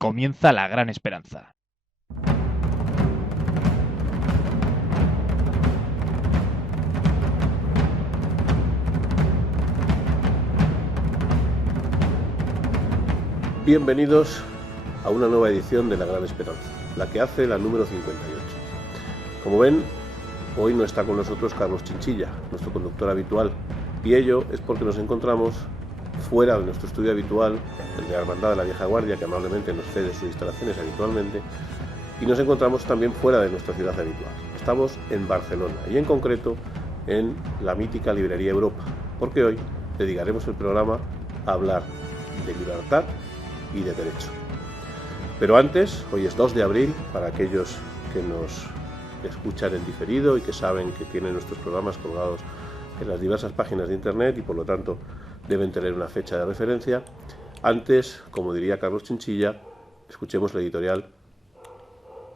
Comienza La Gran Esperanza. Bienvenidos a una nueva edición de La Gran Esperanza, la que hace la número 58. Como ven, hoy no está con nosotros Carlos Chinchilla, nuestro conductor habitual, y ello es porque nos encontramos fuera de nuestro estudio habitual, el de la Hermandad de la Vieja Guardia, que amablemente nos cede sus instalaciones habitualmente, y nos encontramos también fuera de nuestra ciudad habitual. Estamos en Barcelona, y en concreto en la mítica librería Europa, porque hoy dedicaremos el programa a hablar de libertad y de derecho. Pero antes, hoy es 2 de abril, para aquellos que nos escuchan en diferido y que saben que tienen nuestros programas colgados en las diversas páginas de internet y por lo tanto deben tener una fecha de referencia. Antes, como diría Carlos Chinchilla, escuchemos la editorial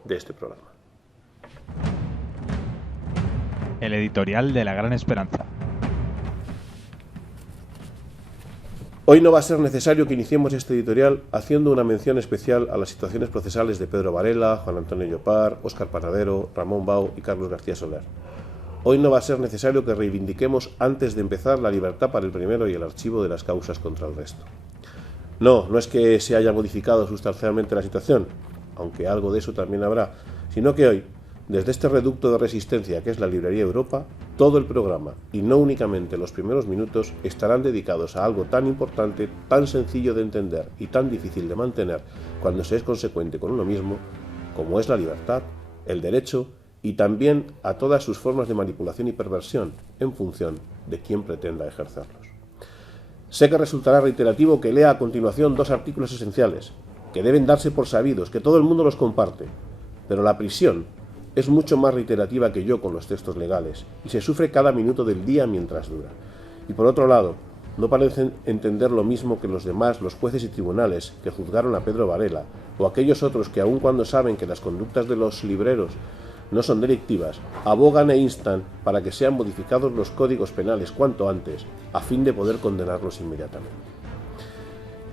de este programa. El editorial de La Gran Esperanza. Hoy no va a ser necesario que iniciemos este editorial haciendo una mención especial a las situaciones procesales de Pedro Varela, Juan Antonio Llopart, Óscar Panadero, Ramón Bau y Carlos García Soler. Hoy no va a ser necesario que reivindiquemos antes de empezar la libertad para el primero y el archivo de las causas contra el resto. No es que se haya modificado sustancialmente la situación, aunque algo de eso también habrá, sino que hoy, desde este reducto de resistencia que es la librería Europa, todo el programa, y no únicamente los primeros minutos, estarán dedicados a algo tan importante, tan sencillo de entender y tan difícil de mantener cuando se es consecuente con uno mismo, como es la libertad, el derecho y también a todas sus formas de manipulación y perversión en función de quién pretenda ejercerlos. Sé que resultará reiterativo que lea a continuación 2 artículos esenciales, que deben darse por sabidos, que todo el mundo los comparte, pero la prisión es mucho más reiterativa que yo con los textos legales, y se sufre cada minuto del día mientras dura. Y por otro lado, no parecen entender lo mismo que los demás, los jueces y tribunales que juzgaron a Pedro Varela, o aquellos otros que aun cuando saben que las conductas de los libreros no son delictivas, abogan e instan para que sean modificados los códigos penales cuanto antes, a fin de poder condenarlos inmediatamente.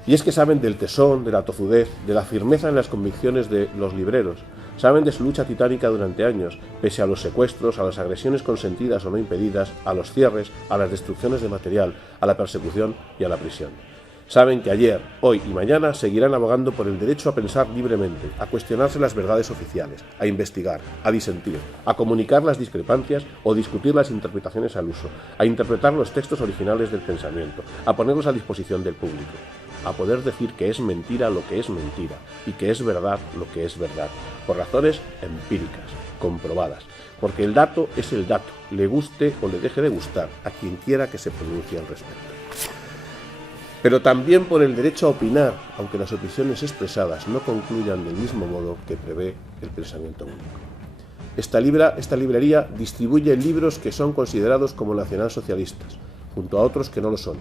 Y es que saben del tesón, de la tozudez, de la firmeza en las convicciones de los libreros, saben de su lucha titánica durante años, pese a los secuestros, a las agresiones consentidas o no impedidas, a los cierres, a las destrucciones de material, a la persecución y a la prisión. Saben que ayer, hoy y mañana seguirán abogando por el derecho a pensar libremente, a cuestionarse las verdades oficiales, a investigar, a disentir, a comunicar las discrepancias o discutir las interpretaciones al uso, a interpretar los textos originales del pensamiento, a ponerlos a disposición del público, a poder decir que es mentira lo que es mentira y que es verdad lo que es verdad, por razones empíricas, comprobadas, porque el dato es el dato, le guste o le deje de gustar a quien quiera que se pronuncie al respecto. Pero también por el derecho a opinar, aunque las opiniones expresadas no concluyan del mismo modo que prevé el pensamiento único. Esta librería distribuye libros que son considerados como nacionalsocialistas, junto a otros que no lo son.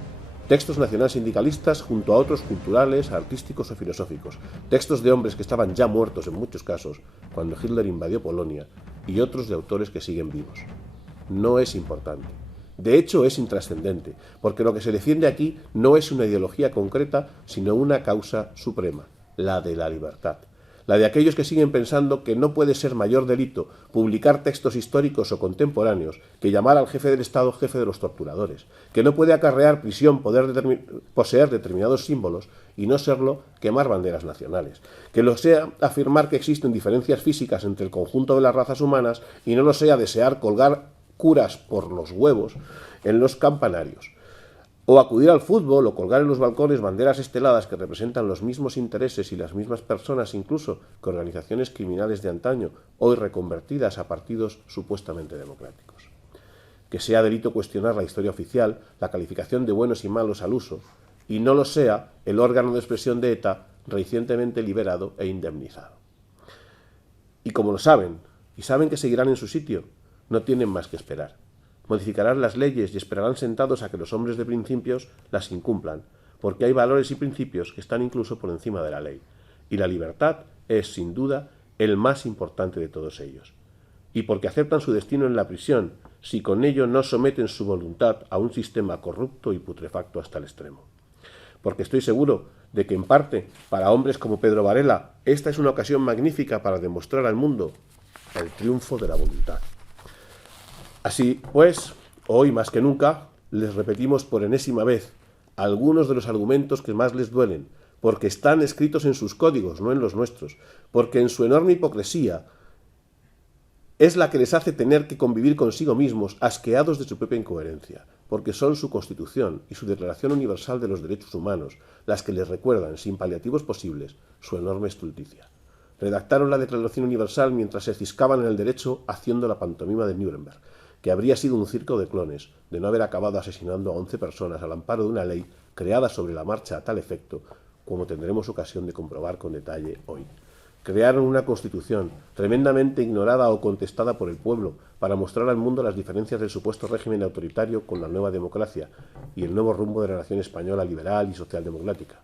Textos nacionalsindicalistas junto a otros culturales, artísticos o filosóficos. Textos de hombres que estaban ya muertos en muchos casos cuando Hitler invadió Polonia y otros de autores que siguen vivos. No es importante. De hecho, es intrascendente, porque lo que se defiende aquí no es una ideología concreta, sino una causa suprema, la de la libertad. La de aquellos que siguen pensando que no puede ser mayor delito publicar textos históricos o contemporáneos que llamar al jefe del Estado jefe de los torturadores, que no puede acarrear prisión poseer determinados símbolos y no serlo quemar banderas nacionales, que lo sea afirmar que existen diferencias físicas entre el conjunto de las razas humanas y no lo sea desear colgar curas por los huevos en los campanarios, o acudir al fútbol o colgar en los balcones banderas esteladas que representan los mismos intereses y las mismas personas incluso que organizaciones criminales de antaño, hoy reconvertidas a partidos supuestamente democráticos. Que sea delito cuestionar la historia oficial, la calificación de buenos y malos al uso, y no lo sea el órgano de expresión de ETA recientemente liberado e indemnizado. Y como lo saben, y saben que seguirán en su sitio, no tienen más que esperar. Modificarán las leyes y esperarán sentados a que los hombres de principios las incumplan, porque hay valores y principios que están incluso por encima de la ley. Y la libertad es, sin duda, el más importante de todos ellos. Y porque aceptan su destino en la prisión, si con ello no someten su voluntad a un sistema corrupto y putrefacto hasta el extremo. Porque estoy seguro de que en parte, para hombres como Pedro Varela, esta es una ocasión magnífica para demostrar al mundo el triunfo de la voluntad. Así pues, hoy más que nunca, les repetimos por enésima vez algunos de los argumentos que más les duelen, porque están escritos en sus códigos, no en los nuestros, porque en su enorme hipocresía es la que les hace tener que convivir consigo mismos, asqueados de su propia incoherencia, porque son su Constitución y su Declaración Universal de los Derechos Humanos las que les recuerdan, sin paliativos posibles, su enorme estulticia. Redactaron la Declaración Universal mientras se ciscaban en el derecho haciendo la pantomima de Nuremberg, que habría sido un circo de clones, de no haber acabado asesinando a 11 personas al amparo de una ley creada sobre la marcha a tal efecto, como tendremos ocasión de comprobar con detalle hoy. Crearon una Constitución, tremendamente ignorada o contestada por el pueblo, para mostrar al mundo las diferencias del supuesto régimen autoritario con la nueva democracia y el nuevo rumbo de la nación española liberal y socialdemocrática.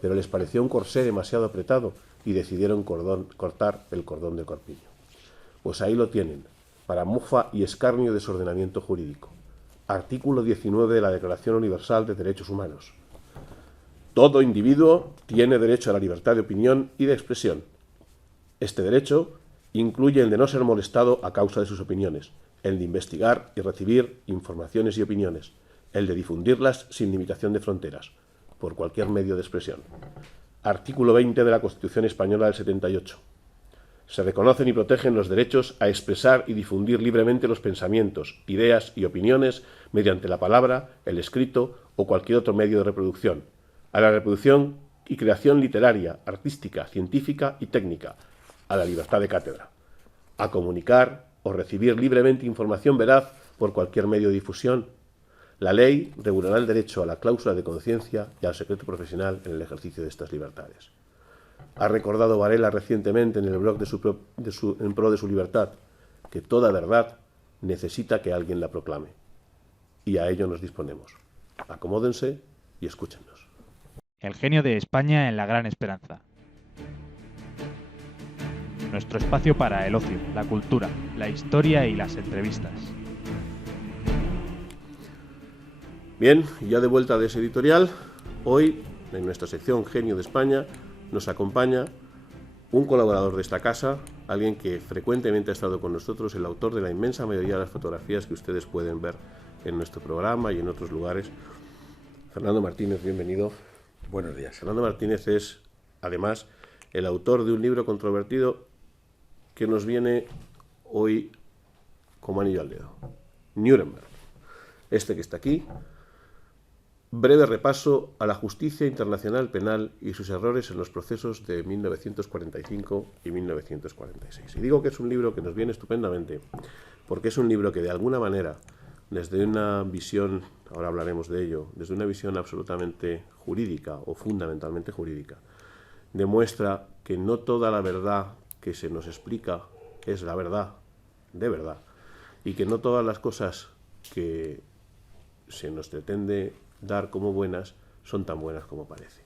Pero les pareció un corsé demasiado apretado y decidieron cortar el cordón del corpiño. Pues ahí lo tienen, para mofa y escarnio de su ordenamiento jurídico. Artículo 19 de la Declaración Universal de Derechos Humanos. Todo individuo tiene derecho a la libertad de opinión y de expresión. Este derecho incluye el de no ser molestado a causa de sus opiniones, el de investigar y recibir informaciones y opiniones, el de difundirlas sin limitación de fronteras, por cualquier medio de expresión. Artículo 20 de la Constitución Española del 78. Se reconocen y protegen los derechos a expresar y difundir libremente los pensamientos, ideas y opiniones mediante la palabra, el escrito o cualquier otro medio de reproducción, a la reproducción y creación literaria, artística, científica y técnica, a la libertad de cátedra, a comunicar o recibir libremente información veraz por cualquier medio de difusión. La ley regulará el derecho a la cláusula de conciencia y al secreto profesional en el ejercicio de estas libertades. Ha recordado Varela recientemente en el blog en pro de su libertad que toda verdad necesita que alguien la proclame. Y a ello nos disponemos. Acomódense y escúchenos. El genio de España en la gran esperanza. Nuestro espacio para el ocio, la cultura, la historia y las entrevistas. Bien, ya de vuelta de ese editorial, hoy en nuestra sección Genio de España nos acompaña un colaborador de esta casa, alguien que frecuentemente ha estado con nosotros, el autor de la inmensa mayoría de las fotografías que ustedes pueden ver en nuestro programa y en otros lugares. Fernando Martínez, bienvenido. Buenos días. Fernando Martínez es, además, el autor de un libro controvertido que nos viene hoy como anillo al dedo. Nuremberg. Este que está aquí. Breve repaso a la justicia internacional penal y sus errores en los procesos de 1945 y 1946. Y digo que es un libro que nos viene estupendamente porque es un libro que de alguna manera, desde una visión, ahora hablaremos de ello, desde una visión absolutamente jurídica o fundamentalmente jurídica, demuestra que no toda la verdad que se nos explica es la verdad, de verdad, y que no todas las cosas que se nos pretende dar como buenas son tan buenas como parece.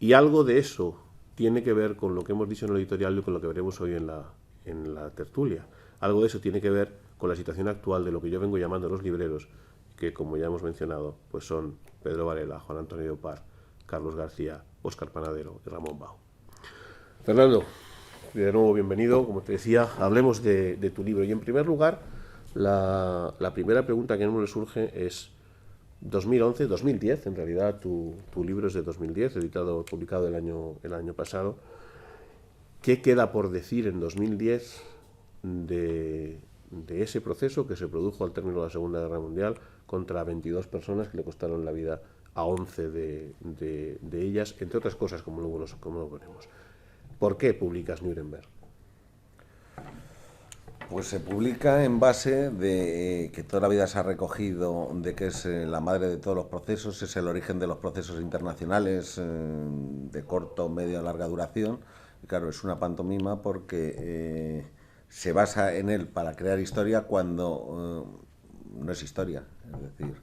Y algo de eso tiene que ver con lo que hemos dicho en el editorial y con lo que veremos hoy en la tertulia. Algo de eso tiene que ver con la situación actual de lo que yo vengo llamando los libreros, que como ya hemos mencionado, pues son Pedro Varela, Juan Antonio Llopart, Carlos García, Óscar Panadero y Ramón Bau. Fernando, de nuevo bienvenido. Como te decía, hablemos de tu libro. Y en primer lugar, la primera pregunta que a uno le surge es 2011, 2010, en realidad tu libro es de 2010, publicado el año pasado. ¿Qué queda por decir en 2010 de ese proceso que se produjo al término de la Segunda Guerra Mundial contra 22 personas que le costaron la vida a 11 de ellas, entre otras cosas, como luego lo ponemos? ¿Por qué publicas Nuremberg? Pues se publica en base de que toda la vida se ha recogido de que es la madre de todos los procesos, es el origen de los procesos internacionales de corto, medio, larga duración. Y claro, es una pantomima porque se basa en él para crear historia cuando no es historia. Es decir,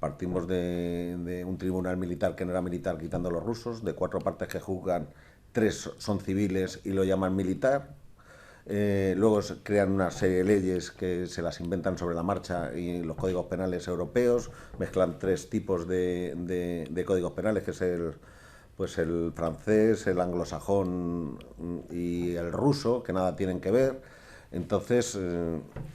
partimos de un tribunal militar que no era militar, quitando a los rusos, de 4 partes que juzgan, 3 son civiles y lo llaman militar. Luego se crean una serie de leyes que se las inventan sobre la marcha y los códigos penales europeos, mezclan 3 tipos de códigos penales, que es el pues el francés, el anglosajón y el ruso, que nada tienen que ver. Entonces,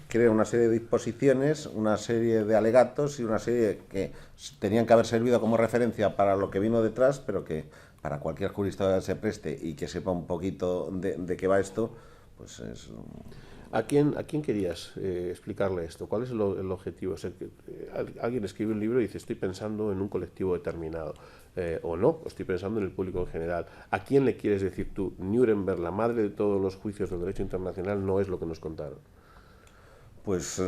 crea una serie de disposiciones, una serie de alegatos y una serie que tenían que haber servido como referencia para lo que vino detrás, pero que para cualquier jurista se preste y que sepa un poquito de qué va esto, pues es... ¿A quién querías explicarle esto? ¿Cuál es el objetivo? O sea, alguien escribe un libro y dice, estoy pensando en un colectivo determinado, o no, o estoy pensando en el público en general. ¿A quién le quieres decir tú, Nuremberg, la madre de todos los juicios del derecho internacional, no es lo que nos contaron? Pues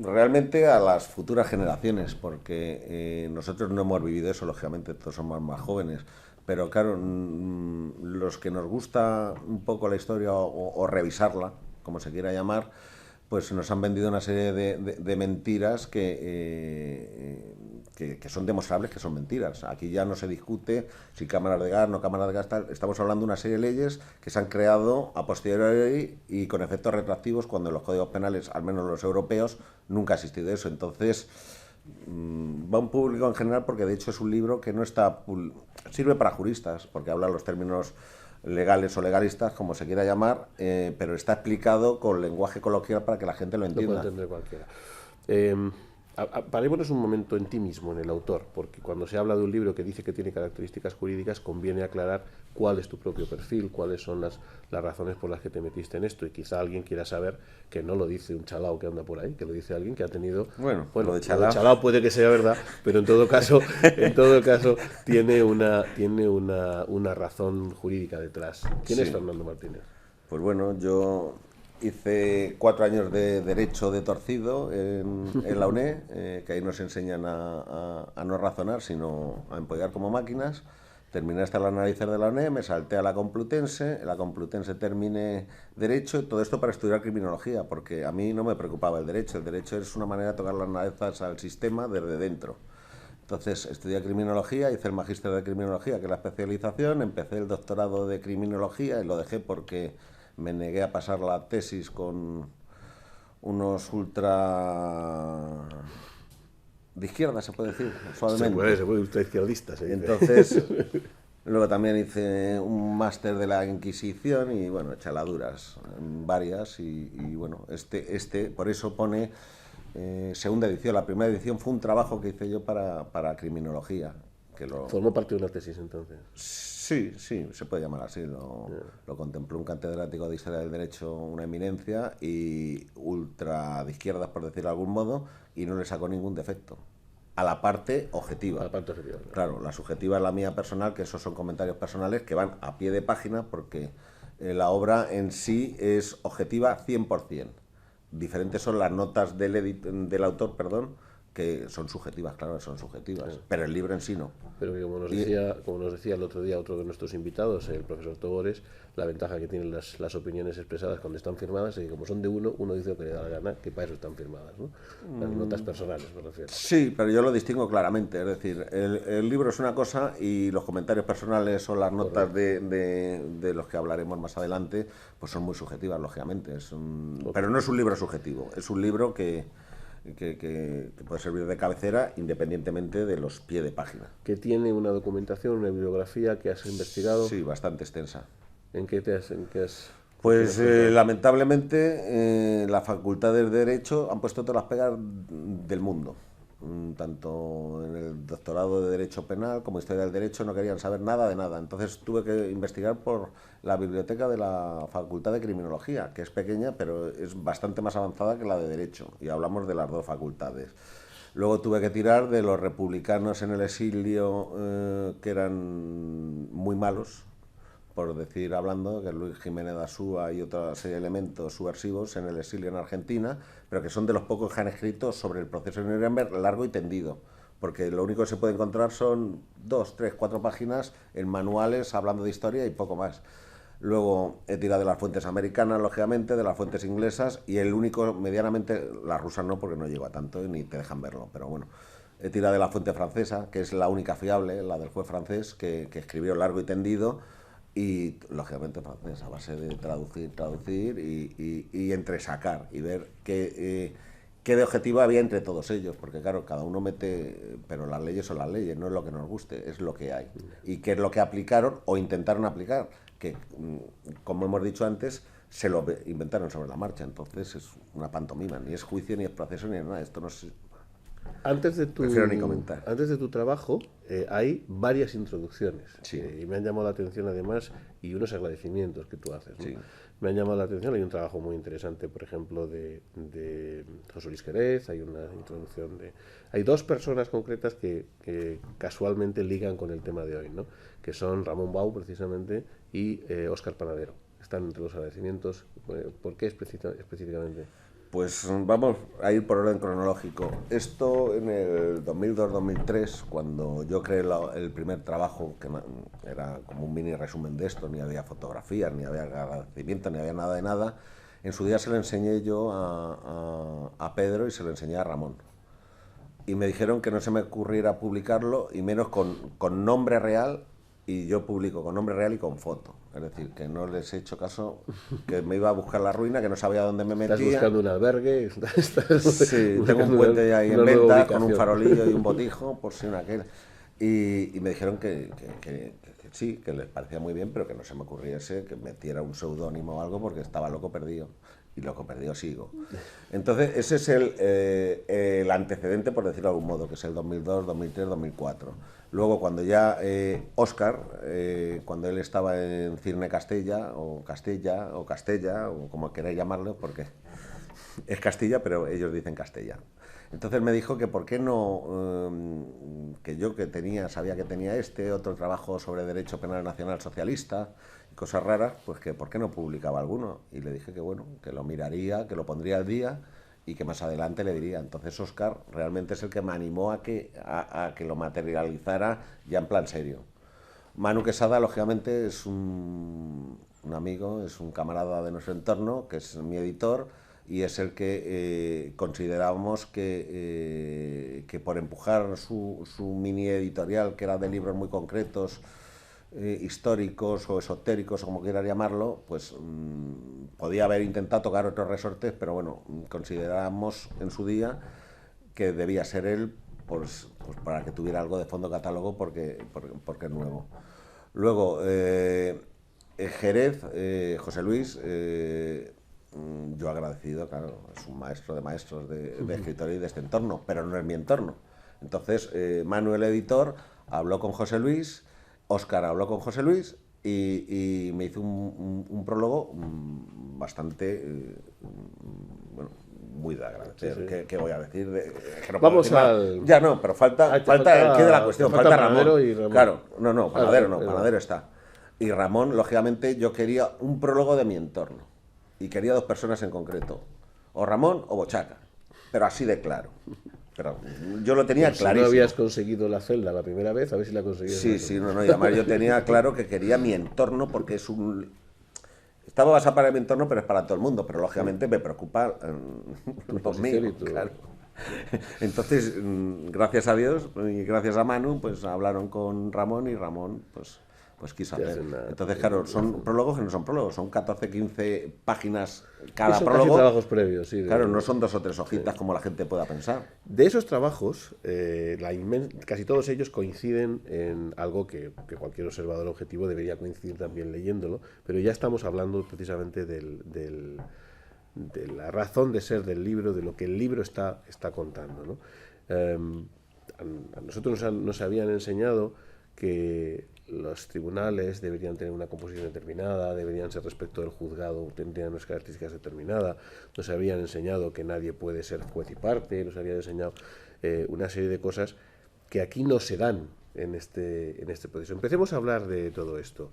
realmente a las futuras generaciones, porque nosotros no hemos vivido eso, lógicamente, todos somos más jóvenes, pero claro, los que nos gusta un poco la historia o revisarla, como se quiera llamar, pues nos han vendido una serie de mentiras que son demostrables que son mentiras. Aquí ya no se discute si cámaras de gas, no cámaras de gas, tal. Estamos hablando de una serie de leyes que se han creado a posteriori y con efectos retroactivos cuando en los códigos penales, al menos los europeos, nunca ha existido eso. Entonces, va a un público en general porque de hecho es un libro que no está... Sirve para juristas, porque habla los términos legales o legalistas, como se quiera llamar, pero está explicado con lenguaje coloquial para que la gente lo entienda. Lo puede entender cualquiera. Parémonos un momento en ti mismo, en el autor, porque cuando se habla de un libro que dice que tiene características jurídicas, conviene aclarar cuál es tu propio perfil, cuáles son las razones por las que te metiste en esto, y quizá alguien quiera saber que no lo dice un chalao que anda por ahí, que lo dice alguien que ha tenido... Bueno, lo de chalao chalao puede que sea verdad, pero en todo caso tiene una razón jurídica detrás. ¿Quién es Fernando Martínez? Pues bueno, yo hice 4 años de Derecho de torcido en la UNED, que ahí nos enseñan a no razonar, sino a empollar como máquinas. Terminé hasta las narices de la UNED, me salté a la Complutense, en la Complutense terminé Derecho, todo esto para estudiar criminología, porque a mí no me preocupaba el derecho es una manera de tocar las narices al sistema desde dentro. Entonces estudié criminología, hice el magíster de criminología, que es la especialización, empecé el doctorado de criminología y lo dejé porque me negué a pasar la tesis con unos ultra... de izquierda, se puede decir, suavemente. Se puede ultra izquierdista. Entonces, luego también hice un máster de la Inquisición y, bueno, chaladuras varias y bueno, por eso pone segunda edición. La primera edición fue un trabajo que hice yo para criminología. ¿Formó parte de una tesis entonces? Sí, se puede llamar así. Lo contempló un catedrático de Historia del Derecho, una eminencia, y ultra de izquierdas, por decirlo de algún modo, y no le sacó ningún defecto. A la parte objetiva. A la parte objetiva. Claro, la subjetiva es la mía personal, que esos son comentarios personales que van a pie de página porque la obra en sí es objetiva 100%. Diferentes son las notas del autor, que son subjetivas, claro, son subjetivas, sí. Pero el libro en sí no. Pero que como nos decía el otro día otro de nuestros invitados, el profesor Togores, la ventaja que tienen las opiniones expresadas cuando están firmadas es que como son de uno dice lo que le da la gana, que para eso están firmadas, ¿no? Las notas personales, me refiero. Sí, pero yo lo distingo claramente, es decir, el libro es una cosa y los comentarios personales o las notas de los que hablaremos más adelante, pues son muy subjetivas, lógicamente. Pero no es un libro subjetivo, es un libro que puede servir de cabecera independientemente de los pies de página. ¿Que tiene una documentación, una bibliografía que has investigado? Sí, bastante extensa. ¿En qué has...? Pues lamentablemente la Facultad de Derecho han puesto todas las pegas del mundo. Tanto en el doctorado de Derecho Penal como Historia del Derecho no querían saber nada de nada. Entonces tuve que investigar por la biblioteca de la Facultad de Criminología, que es pequeña pero es bastante más avanzada que la de Derecho, y hablamos de las dos facultades. Luego tuve que tirar de los republicanos en el exilio, que eran muy malos, por decir, hablando, que Luis Jiménez da Súa y otra serie de elementos subversivos en el exilio en Argentina, pero que son de los pocos que han escrito sobre el proceso de Nuremberg largo y tendido, porque lo único que se puede encontrar son 2, 3, 4 páginas en manuales hablando de historia y poco más. Luego he tirado de las fuentes americanas, lógicamente, de las fuentes inglesas, y el único, medianamente, las rusas no, porque no llego a tanto y ni te dejan verlo, pero bueno. He tirado de la fuente francesa, que es la única fiable, la del juez francés, que escribió largo y tendido, y lógicamente francés, a base de traducir y entresacar y ver qué qué de objetivo había entre todos ellos, porque claro, cada uno mete, pero las leyes son las leyes, no es lo que nos guste, es lo que hay. Y qué es lo que aplicaron o intentaron aplicar, que como hemos dicho antes, se lo inventaron sobre la marcha, entonces es una pantomima, ni es juicio, ni es proceso, ni es nada, esto no es... Prefiero ni comentar. Antes de tu trabajo hay varias introducciones Sí. Y me han llamado la atención además y unos agradecimientos que tú haces, ¿no? Sí. Me han llamado la atención, hay un trabajo muy interesante, por ejemplo, de José Luis Jerez, hay una introducción de... Hay dos personas concretas que casualmente ligan con el tema de hoy, ¿no? Que son Ramón Bau, precisamente, y Óscar Panadero. Están entre los agradecimientos. ¿Por qué específicamente? Pues vamos a ir por orden cronológico. Esto en el 2002-2003, cuando yo creé el primer trabajo, que era como un mini resumen de esto, ni había fotografías, ni había agradecimiento, ni había nada de nada, en su día se lo enseñé yo a Pedro y se lo enseñé a Ramón. Y me dijeron que no se me ocurriera publicarlo, y menos con nombre real, y yo publico con nombre real y con foto. Es decir, que no les he hecho caso, que me iba a buscar la ruina, que no sabía dónde me metía. ¿Estás buscando un albergue? Sí, tengo un puente ahí en venta, con un farolillo y un botijo, por si una aquel. Y me dijeron que sí, que les parecía muy bien, pero que no se me ocurriese que metiera un seudónimo o algo, porque estaba loco perdido. Y loco perdido sigo. Entonces, ese es el antecedente, por decirlo de algún modo, que es el 2002, 2003, 2004. Luego, cuando ya Óscar, cuando él estaba en Cirne Castella, o Castella, o como queráis llamarlo, porque es Castilla, pero ellos dicen Castella. Entonces me dijo que por qué no, que yo sabía que tenía otro trabajo sobre Derecho Penal Nacional Socialista, cosas raras, pues que por qué no publicaba alguno. Y le dije que bueno, que lo miraría, que lo pondría al día y que más adelante le diría. Entonces Óscar realmente es el que me animó a que lo materializara ya en plan serio. Manu Quesada, lógicamente, es un amigo, es un camarada de nuestro entorno, que es mi editor, y es el que considerábamos que por empujar su mini editorial, que era de libros muy concretos, históricos o esotéricos, o como quieras llamarlo, pues podía haber intentado tocar otros resortes, pero bueno, consideramos en su día que debía ser él, pues para que tuviera algo de fondo catálogo, porque es nuevo. Luego, Jerez, José Luis, yo agradecido, claro, es un maestro de maestros de escritorio y de este entorno, pero no es mi entorno. Entonces, Manuel, editor, habló con José Luis, Óscar habló con José Luis y me hizo un prólogo bastante, bueno, muy de agradecer. Sí, sí. ¿Qué voy a decir? Que no Vamos puedo decir al... nada. Ya no, pero falta el quid de la cuestión, falta Panadero Ramón. y Ramón. Claro, no, Panadero no, Pero... Panadero está. Y Ramón, lógicamente, yo quería un prólogo de mi entorno. Y quería dos personas en concreto. O Ramón o Bochaca. Pero así de claro. Pero yo lo tenía Pues clarísimo. Si no habías conseguido la celda la primera vez, a ver si la conseguías. Sí, no, y además yo tenía claro que quería mi entorno, porque es estaba basado para mi entorno, pero es para todo el mundo, pero lógicamente me preocupa los míos, claro. Entonces, gracias a Dios y gracias a Manu, pues hablaron con Ramón y Ramón, pues quiso hacer. Entonces, claro, son prólogos que no son prólogos, son 14, 15 páginas cada prólogo. Casi trabajos previos, sí. Claro, no son 2 o 3 hojitas como la gente pueda pensar. De esos trabajos, casi todos ellos coinciden en algo que cualquier observador objetivo debería coincidir también leyéndolo, pero ya estamos hablando precisamente de la razón de ser del libro, de lo que el libro está contando, ¿no? A nosotros nos habían enseñado que los tribunales deberían tener una composición determinada, deberían ser respecto del juzgado, tendrían unas características determinadas, nos habían enseñado que nadie puede ser juez y parte, nos habían enseñado una serie de cosas que aquí no se dan en este proceso. Empecemos a hablar de todo esto.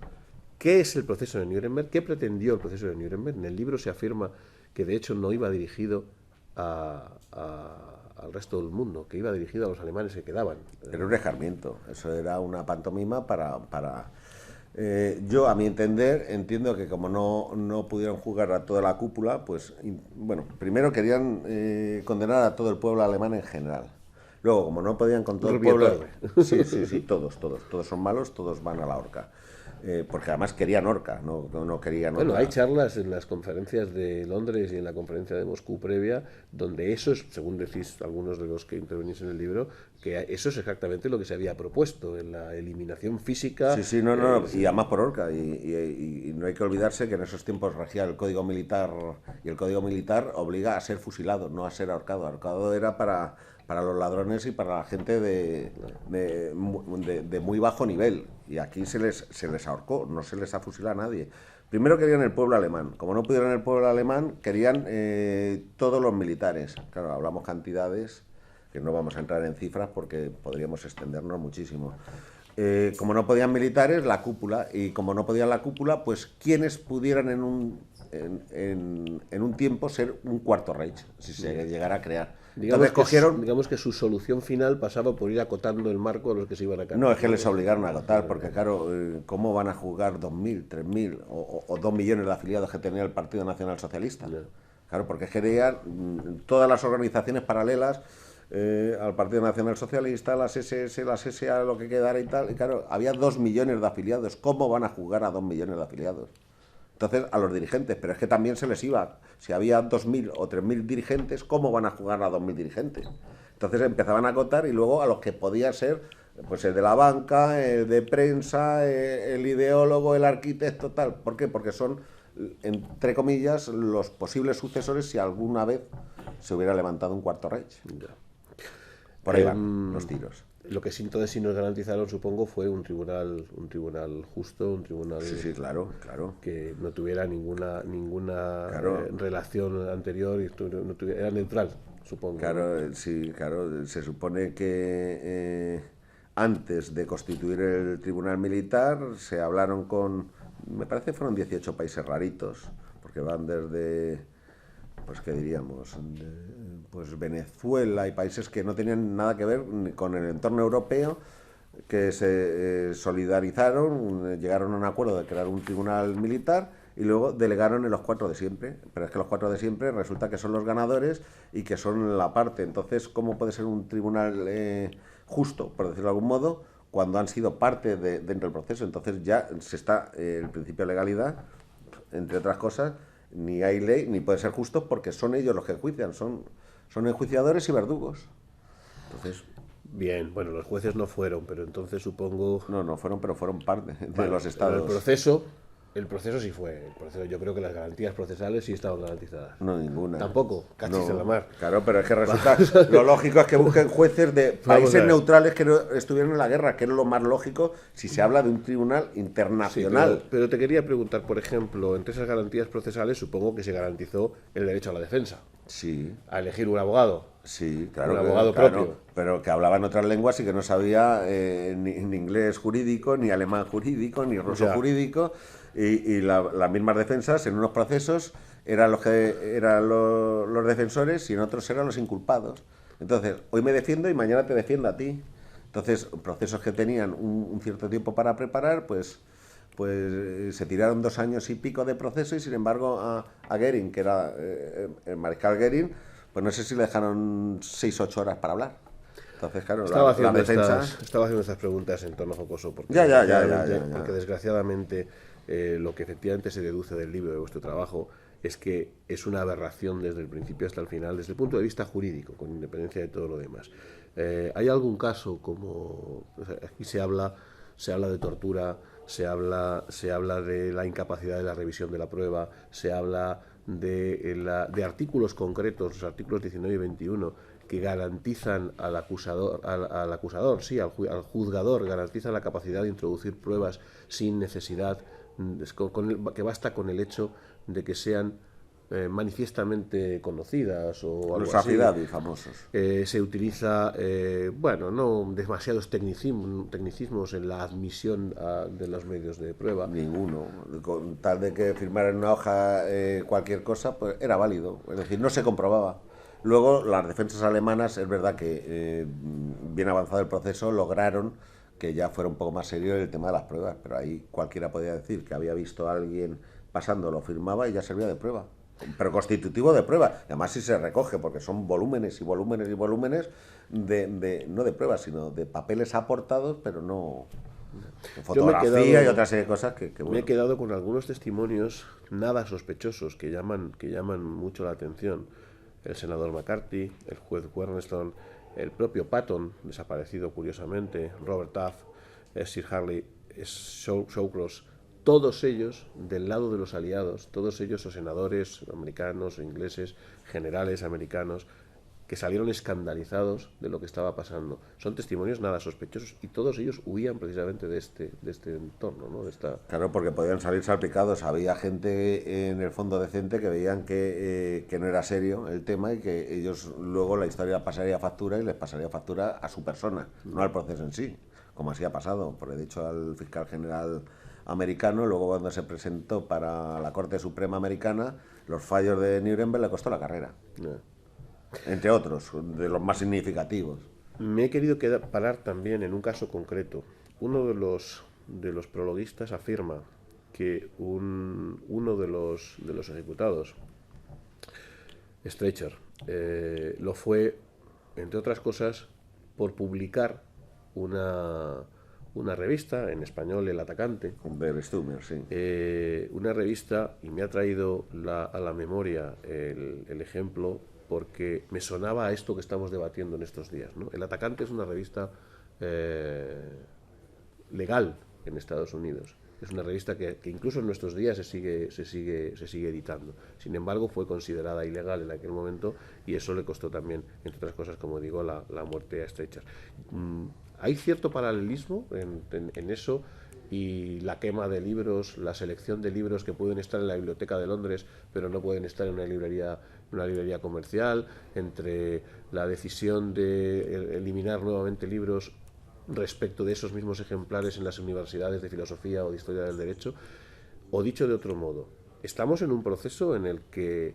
¿Qué es el proceso de Nuremberg? ¿Qué pretendió el proceso de Nuremberg? En el libro se afirma que de hecho no iba dirigido al resto del mundo, que iba dirigido a los alemanes que quedaban. Era un escarmiento, eso era una pantomima para yo, a mi entender, entiendo que como no pudieron juzgar a toda la cúpula, pues, bueno, primero querían condenar a todo el pueblo alemán en general. Luego, como no podían con todo el pueblo... Sí, todos son malos, todos van a la horca. Porque además querían horca, no querían... Bueno, hay charlas en las conferencias de Londres y en la conferencia de Moscú previa, donde eso es, según decís algunos de los que intervenís en el libro, que eso es exactamente lo que se había propuesto, en la eliminación física... Sí, y además por horca. Y no hay que olvidarse que en esos tiempos regía el Código Militar, y el Código Militar obliga a ser fusilado, no a ser ahorcado. Ahorcado era para los ladrones y para la gente de muy bajo nivel, y aquí se les ahorcó, no se les ha fusilado a nadie. Primero querían el pueblo alemán, como no pudieron el pueblo alemán, querían todos los militares. Claro, hablamos cantidades que no vamos a entrar en cifras porque podríamos extendernos muchísimo. Como no podían militares, la cúpula, y como no podían la cúpula, pues quienes pudieran en un tiempo ser un cuarto Reich, si se llegara a crear. Digamos que su solución final pasaba por ir acotando el marco a los que se iban a cargar. No, es que les obligaron a acotar, porque claro, ¿cómo van a juzgar 2.000, 3.000 o 2 millones de afiliados que tenía el Partido Nacional Socialista? No. Claro, porque querían todas las organizaciones paralelas al Partido Nacional Socialista, las SS, las SA, lo que quedara y tal. Y claro, había 2 millones de afiliados. ¿Cómo van a juzgar a 2 millones de afiliados? Entonces, a los dirigentes, pero es que también se les iba. Si había 2.000 o 3.000 dirigentes, ¿cómo van a jugar a 2.000 dirigentes? Entonces empezaban a acotar, y luego a los que podía ser, pues el de la banca, el de prensa, el ideólogo, el arquitecto, tal. ¿Por qué? Porque son, entre comillas, los posibles sucesores si alguna vez se hubiera levantado un cuarto Reich. Por ahí van los tiros. Lo que entonces sí nos garantizaron, supongo, fue un tribunal justo, un tribunal sí, claro. que no tuviera ninguna relación anterior y era neutral, supongo. Claro, sí, claro. Se supone que antes de constituir el tribunal militar se hablaron con, me parece que fueron 18 países raritos, porque van desde, pues qué diríamos, pues Venezuela y países que no tenían nada que ver con el entorno europeo, que se solidarizaron, llegaron a un acuerdo de crear un tribunal militar y luego delegaron en los 4 de siempre. Pero es que los 4 de siempre resulta que son los ganadores y que son la parte. Entonces, ¿cómo puede ser un tribunal justo, por decirlo de algún modo, cuando han sido parte dentro del proceso? Entonces ya se está el principio de legalidad, entre otras cosas. Ni hay ley, ni puede ser justo, porque son ellos los que enjuician, son enjuiciadores y verdugos. Entonces, bien, bueno, los jueces no fueron, pero entonces supongo... No fueron, pero fueron parte de los estados. El proceso sí fue. Yo creo que las garantías procesales sí estaban garantizadas. No, ninguna. Tampoco, cachis en la mar. Claro, pero es que resulta, lo lógico es que busquen jueces de países neutrales que no estuvieron en la guerra, que es lo más lógico si se habla de un tribunal internacional. Sí, pero te quería preguntar, por ejemplo, entre esas garantías procesales supongo que se garantizó el derecho a la defensa. Sí. A elegir un abogado. Sí, claro. Un abogado propio. Pero que hablaba en otras lenguas y que no sabía ni inglés jurídico, ni alemán jurídico, ni ruso jurídico. Y las mismas defensas en unos procesos eran los defensores y en otros eran los inculpados. Entonces, hoy me defiendo y mañana te defiendo a ti. Entonces, procesos que tenían un cierto tiempo para preparar, pues se tiraron 2 años y pico de proceso, y sin embargo a Goering, que era el mariscal Goering, pues no sé si le dejaron 6 o 8 horas para hablar. Entonces, claro, estaba haciendo estas preguntas en tono jocoso, porque desgraciadamente lo que efectivamente se deduce del libro, de vuestro trabajo, es que es una aberración desde el principio hasta el final, desde el punto de vista jurídico, con independencia de todo lo demás. ¿Hay algún caso como... aquí se habla de tortura, se habla de la incapacidad de la revisión de la prueba, se habla de artículos concretos, los artículos 19 y 21, que garantizan al juzgador, garantizan la capacidad de introducir pruebas sin necesidad, que basta con el hecho de que sean manifiestamente conocidas o algo los así. affidavit famosos. Se utiliza, no demasiados tecnicismos en la admisión de los medios de prueba. Ninguno. Con tal de que firmara en una hoja cualquier cosa, pues era válido. Es decir, no se comprobaba. Luego, las defensas alemanas, es verdad que bien avanzado el proceso, lograron que ya fuera un poco más serio el tema de las pruebas, pero ahí cualquiera podía decir que había visto a alguien pasando, lo firmaba y ya servía de prueba. pero constitutivo de prueba. Además, si se recoge, porque son volúmenes y volúmenes y volúmenes no de pruebas, sino de papeles aportados, pero no fotografía y otra serie de cosas que me he quedado con algunos testimonios nada sospechosos que llaman mucho la atención. El senador McCarthy, el juez Wernerstone, el propio Patton, desaparecido curiosamente, Robert Taft, Sir Harley Shawcross, todos ellos del lado de los aliados, todos ellos o senadores americanos o ingleses, generales americanos, que salieron escandalizados de lo que estaba pasando. Son testimonios nada sospechosos y todos ellos huían precisamente de este entorno, ¿no? Claro, porque podían salir salpicados. Había gente en el fondo decente que veían que no era serio el tema y que ellos luego la historia pasaría factura y les pasaría factura a su persona, no al proceso en sí, como así ha pasado. Porque he dicho al fiscal general americano, luego cuando se presentó para la Corte Suprema americana, los fallos de Nuremberg le costó la carrera. Entre otros, de los más significativos. Me he querido parar también en un caso concreto. Uno de los prologuistas afirma que uno de los ejecutados, Streicher, lo fue, entre otras cosas, por publicar una revista, en español El Atacante. De Stumer, sí. Una revista, y me ha traído a la memoria el ejemplo, porque me sonaba a esto que estamos debatiendo en estos días, ¿no? El Atacante es una revista legal en Estados Unidos. Es una revista que incluso en nuestros días se sigue editando. Sin embargo, fue considerada ilegal en aquel momento y eso le costó también, entre otras cosas, como digo, la muerte a Streicher. Hay cierto paralelismo en eso y la quema de libros, la selección de libros que pueden estar en la Biblioteca de Londres pero no pueden estar en una librería comercial, entre la decisión de eliminar nuevamente libros respecto de esos mismos ejemplares en las universidades de filosofía o de historia del derecho. O dicho de otro modo, estamos en un proceso en el que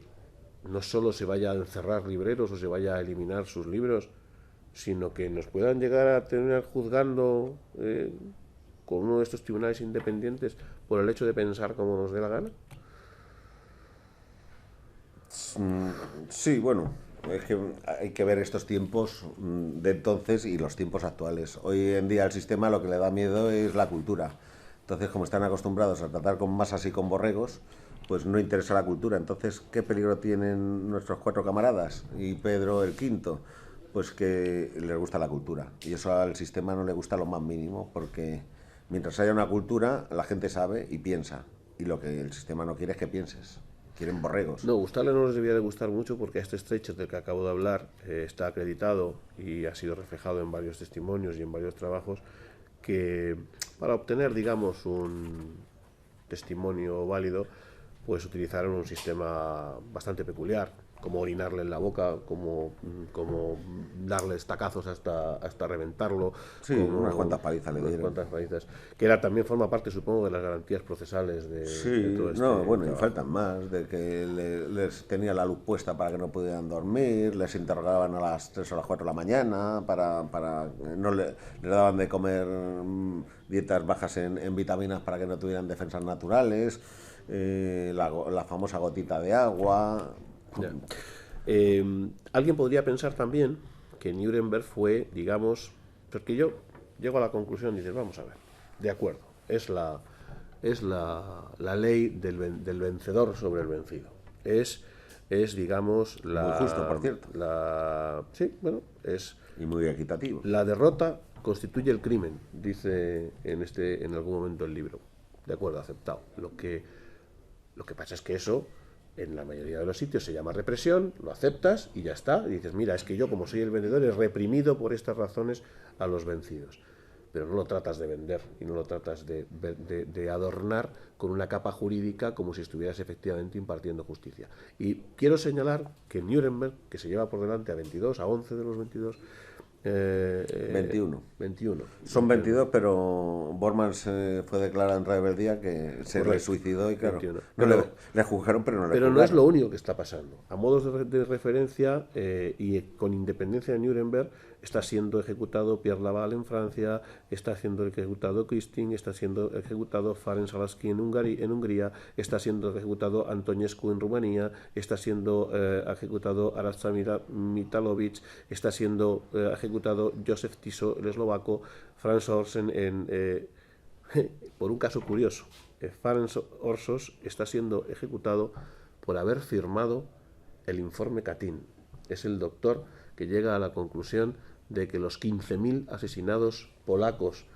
no solo se vaya a encerrar libreros o se vaya a eliminar sus libros, sino que nos puedan llegar a tener juzgando con uno de estos tribunales independientes por el hecho de pensar como nos dé la gana. Sí, bueno, es que hay que ver estos tiempos de entonces y los tiempos actuales. Hoy en día al sistema lo que le da miedo es la cultura. Entonces, como están acostumbrados a tratar con masas y con borregos, pues no interesa la cultura. Entonces, ¿qué peligro tienen nuestros 4 camaradas y Pedro el quinto? Pues que les gusta la cultura. Y eso al sistema no le gusta lo más mínimo, porque mientras haya una cultura, la gente sabe y piensa. Y lo que el sistema no quiere es que pienses. Quieren borregos. No, gustarle no les debía de gustar mucho, porque este Streicher del que acabo de hablar está acreditado y ha sido reflejado en varios testimonios y en varios trabajos, que para obtener, digamos, un testimonio válido, pues utilizaron un sistema bastante peculiar, como orinarle en la boca, como darle estacazos hasta reventarlo. Sí, unas cuantas palizas le dieron. Cuantas palizas, que también forma parte, supongo, de las garantías procesales de todo esto. No, bueno, y faltan más, de que les tenía la luz puesta para que no pudieran dormir, les interrogaban a las 3 o las 4 de la mañana, no les daban de comer dietas bajas en vitaminas para que no tuvieran defensas naturales, la famosa gotita de agua. Alguien podría pensar también que Nuremberg fue, digamos, porque yo llego a la conclusión y dices, vamos a ver, de acuerdo, es la ley del vencedor sobre el vencido, es digamos la... Muy justo, por cierto. Sí, bueno, es... Y muy equitativo. La derrota constituye el crimen, dice en algún momento el libro. De acuerdo, aceptado. Lo que pasa es que eso, en la mayoría de los sitios, se llama represión, lo aceptas y ya está. Y dices, mira, es que yo, como soy el vendedor, he reprimido por estas razones a los vencidos. Pero no lo tratas de vender y no lo tratas de adornar con una capa jurídica como si estuvieras efectivamente impartiendo justicia. Y quiero señalar que Nuremberg, que se lleva por delante a 11 de los 22... 21. Son 22, pero Bormann fue declarado en rebeldía, que se le suicidó y claro, le juzgaron, pero no le juzgaron. Pero no es lo único que está pasando. A modos de referencia y con independencia de Nuremberg, está siendo ejecutado Pierre Laval en Francia, está siendo ejecutado Christin, está siendo ejecutado Ferenc Sálasky en Hungría, está siendo ejecutado Antonescu en Rumanía, está siendo ejecutado Aratza Mitalovic, está siendo ejecutado Josef Tiso, el eslovaco, Franz Orsen por un caso curioso. Ferenc Orsos está siendo ejecutado por haber firmado el informe Katyn. Es el doctor que llega a la conclusión de que los 15.000 asesinados polacos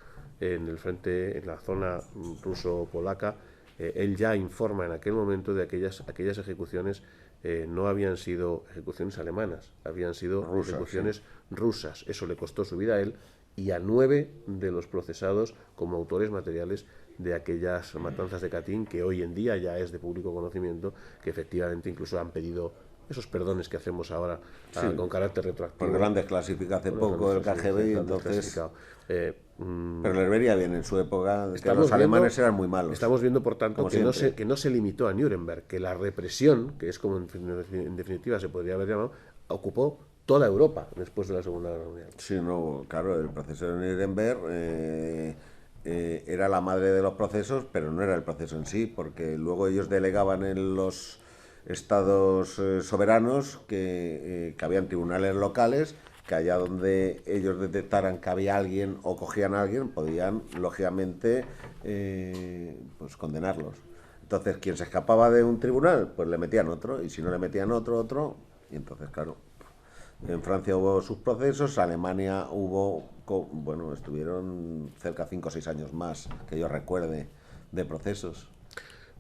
en el frente, en la zona ruso-polaca, él ya informa en aquel momento de aquellas ejecuciones no habían sido ejecuciones alemanas, habían sido ejecuciones rusas. Eso le costó su vida a él y a 9 de los procesados como autores materiales de aquellas matanzas de Katyn, que hoy en día ya es de público conocimiento, que efectivamente incluso han pedido esos perdones que hacemos ahora con carácter retroactivo. Porque lo han desclasificado hace poco el KGB, y entonces... pero les vería bien en su época que los alemanes eran muy malos. Estamos viendo, por tanto, que no se limitó a Nuremberg, que la represión, que es como en definitiva se podría haber llamado, ocupó toda Europa después de la Segunda Guerra Mundial. Sí, no, claro, el proceso de Nuremberg era la madre de los procesos, pero no era el proceso en sí, porque luego ellos delegaban en los estados soberanos que habían tribunales locales, que allá donde ellos detectaran que había alguien o cogían a alguien, podían, lógicamente, pues condenarlos. Entonces, quien se escapaba de un tribunal, pues le metían otro, y si no le metían otro, y entonces, claro, en Francia hubo sus procesos, Alemania estuvieron cerca de 5 o 6 años más, que yo recuerde, de procesos.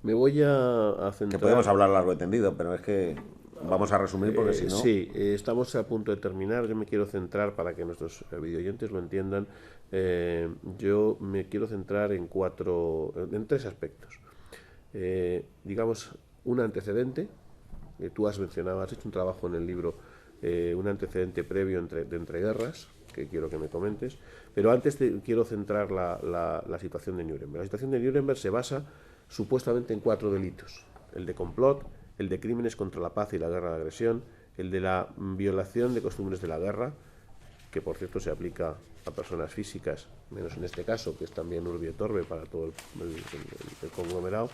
Me voy a centrar... Que podemos hablar largo y tendido, pero es que vamos a resumir porque si no... Sí, estamos a punto de terminar. Yo me quiero centrar, para que nuestros videoyentes lo entiendan, yo me quiero centrar en 3 aspectos. Digamos, un antecedente, tú has mencionado, has hecho un trabajo en el libro, un antecedente previo de entreguerras, que quiero que me comentes, pero antes quiero centrar la situación de Nuremberg. La situación de Nuremberg se basa supuestamente en 4 delitos: el de complot, el de crímenes contra la paz y la guerra de agresión, el de la violación de costumbres de la guerra, que por cierto se aplica a personas físicas, menos en este caso, que es también urbi et orbi para todo el conglomerado,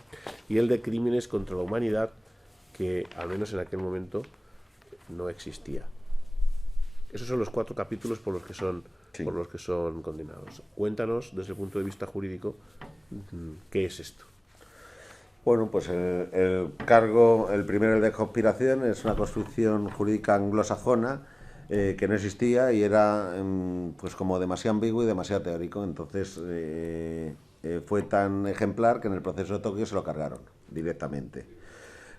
y el de crímenes contra la humanidad, que al menos en aquel momento no existía. Esos son los 4 capítulos por los que son condenados. Cuéntanos, desde el punto de vista jurídico, ¿qué es esto? Bueno, pues el primero, el de conspiración, es una construcción jurídica anglosajona que no existía y era pues como demasiado ambiguo y demasiado teórico. Entonces fue tan ejemplar que en el proceso de Tokio se lo cargaron directamente.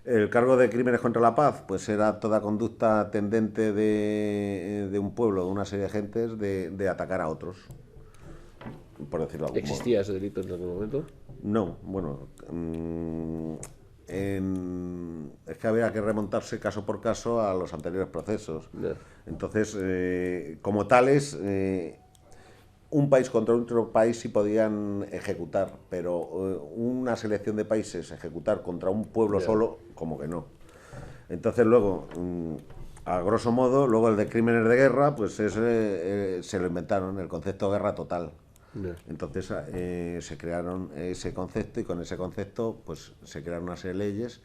El cargo de crímenes contra la paz, pues era toda conducta tendente de un pueblo, de una serie de gentes, de atacar a otros, por decirlo de algún modo. ¿Existía ese delito en algún momento? No, bueno, es que había que remontarse caso por caso a los anteriores procesos. Yeah. Entonces, como tales, un país contra otro país sí podían ejecutar, pero una selección de países ejecutar contra un pueblo solo, como que no. Entonces luego, a grosso modo, luego el de crímenes de guerra, pues se lo inventaron, el concepto de guerra total. Entonces se crearon ese concepto y con ese concepto pues se crearon una serie de leyes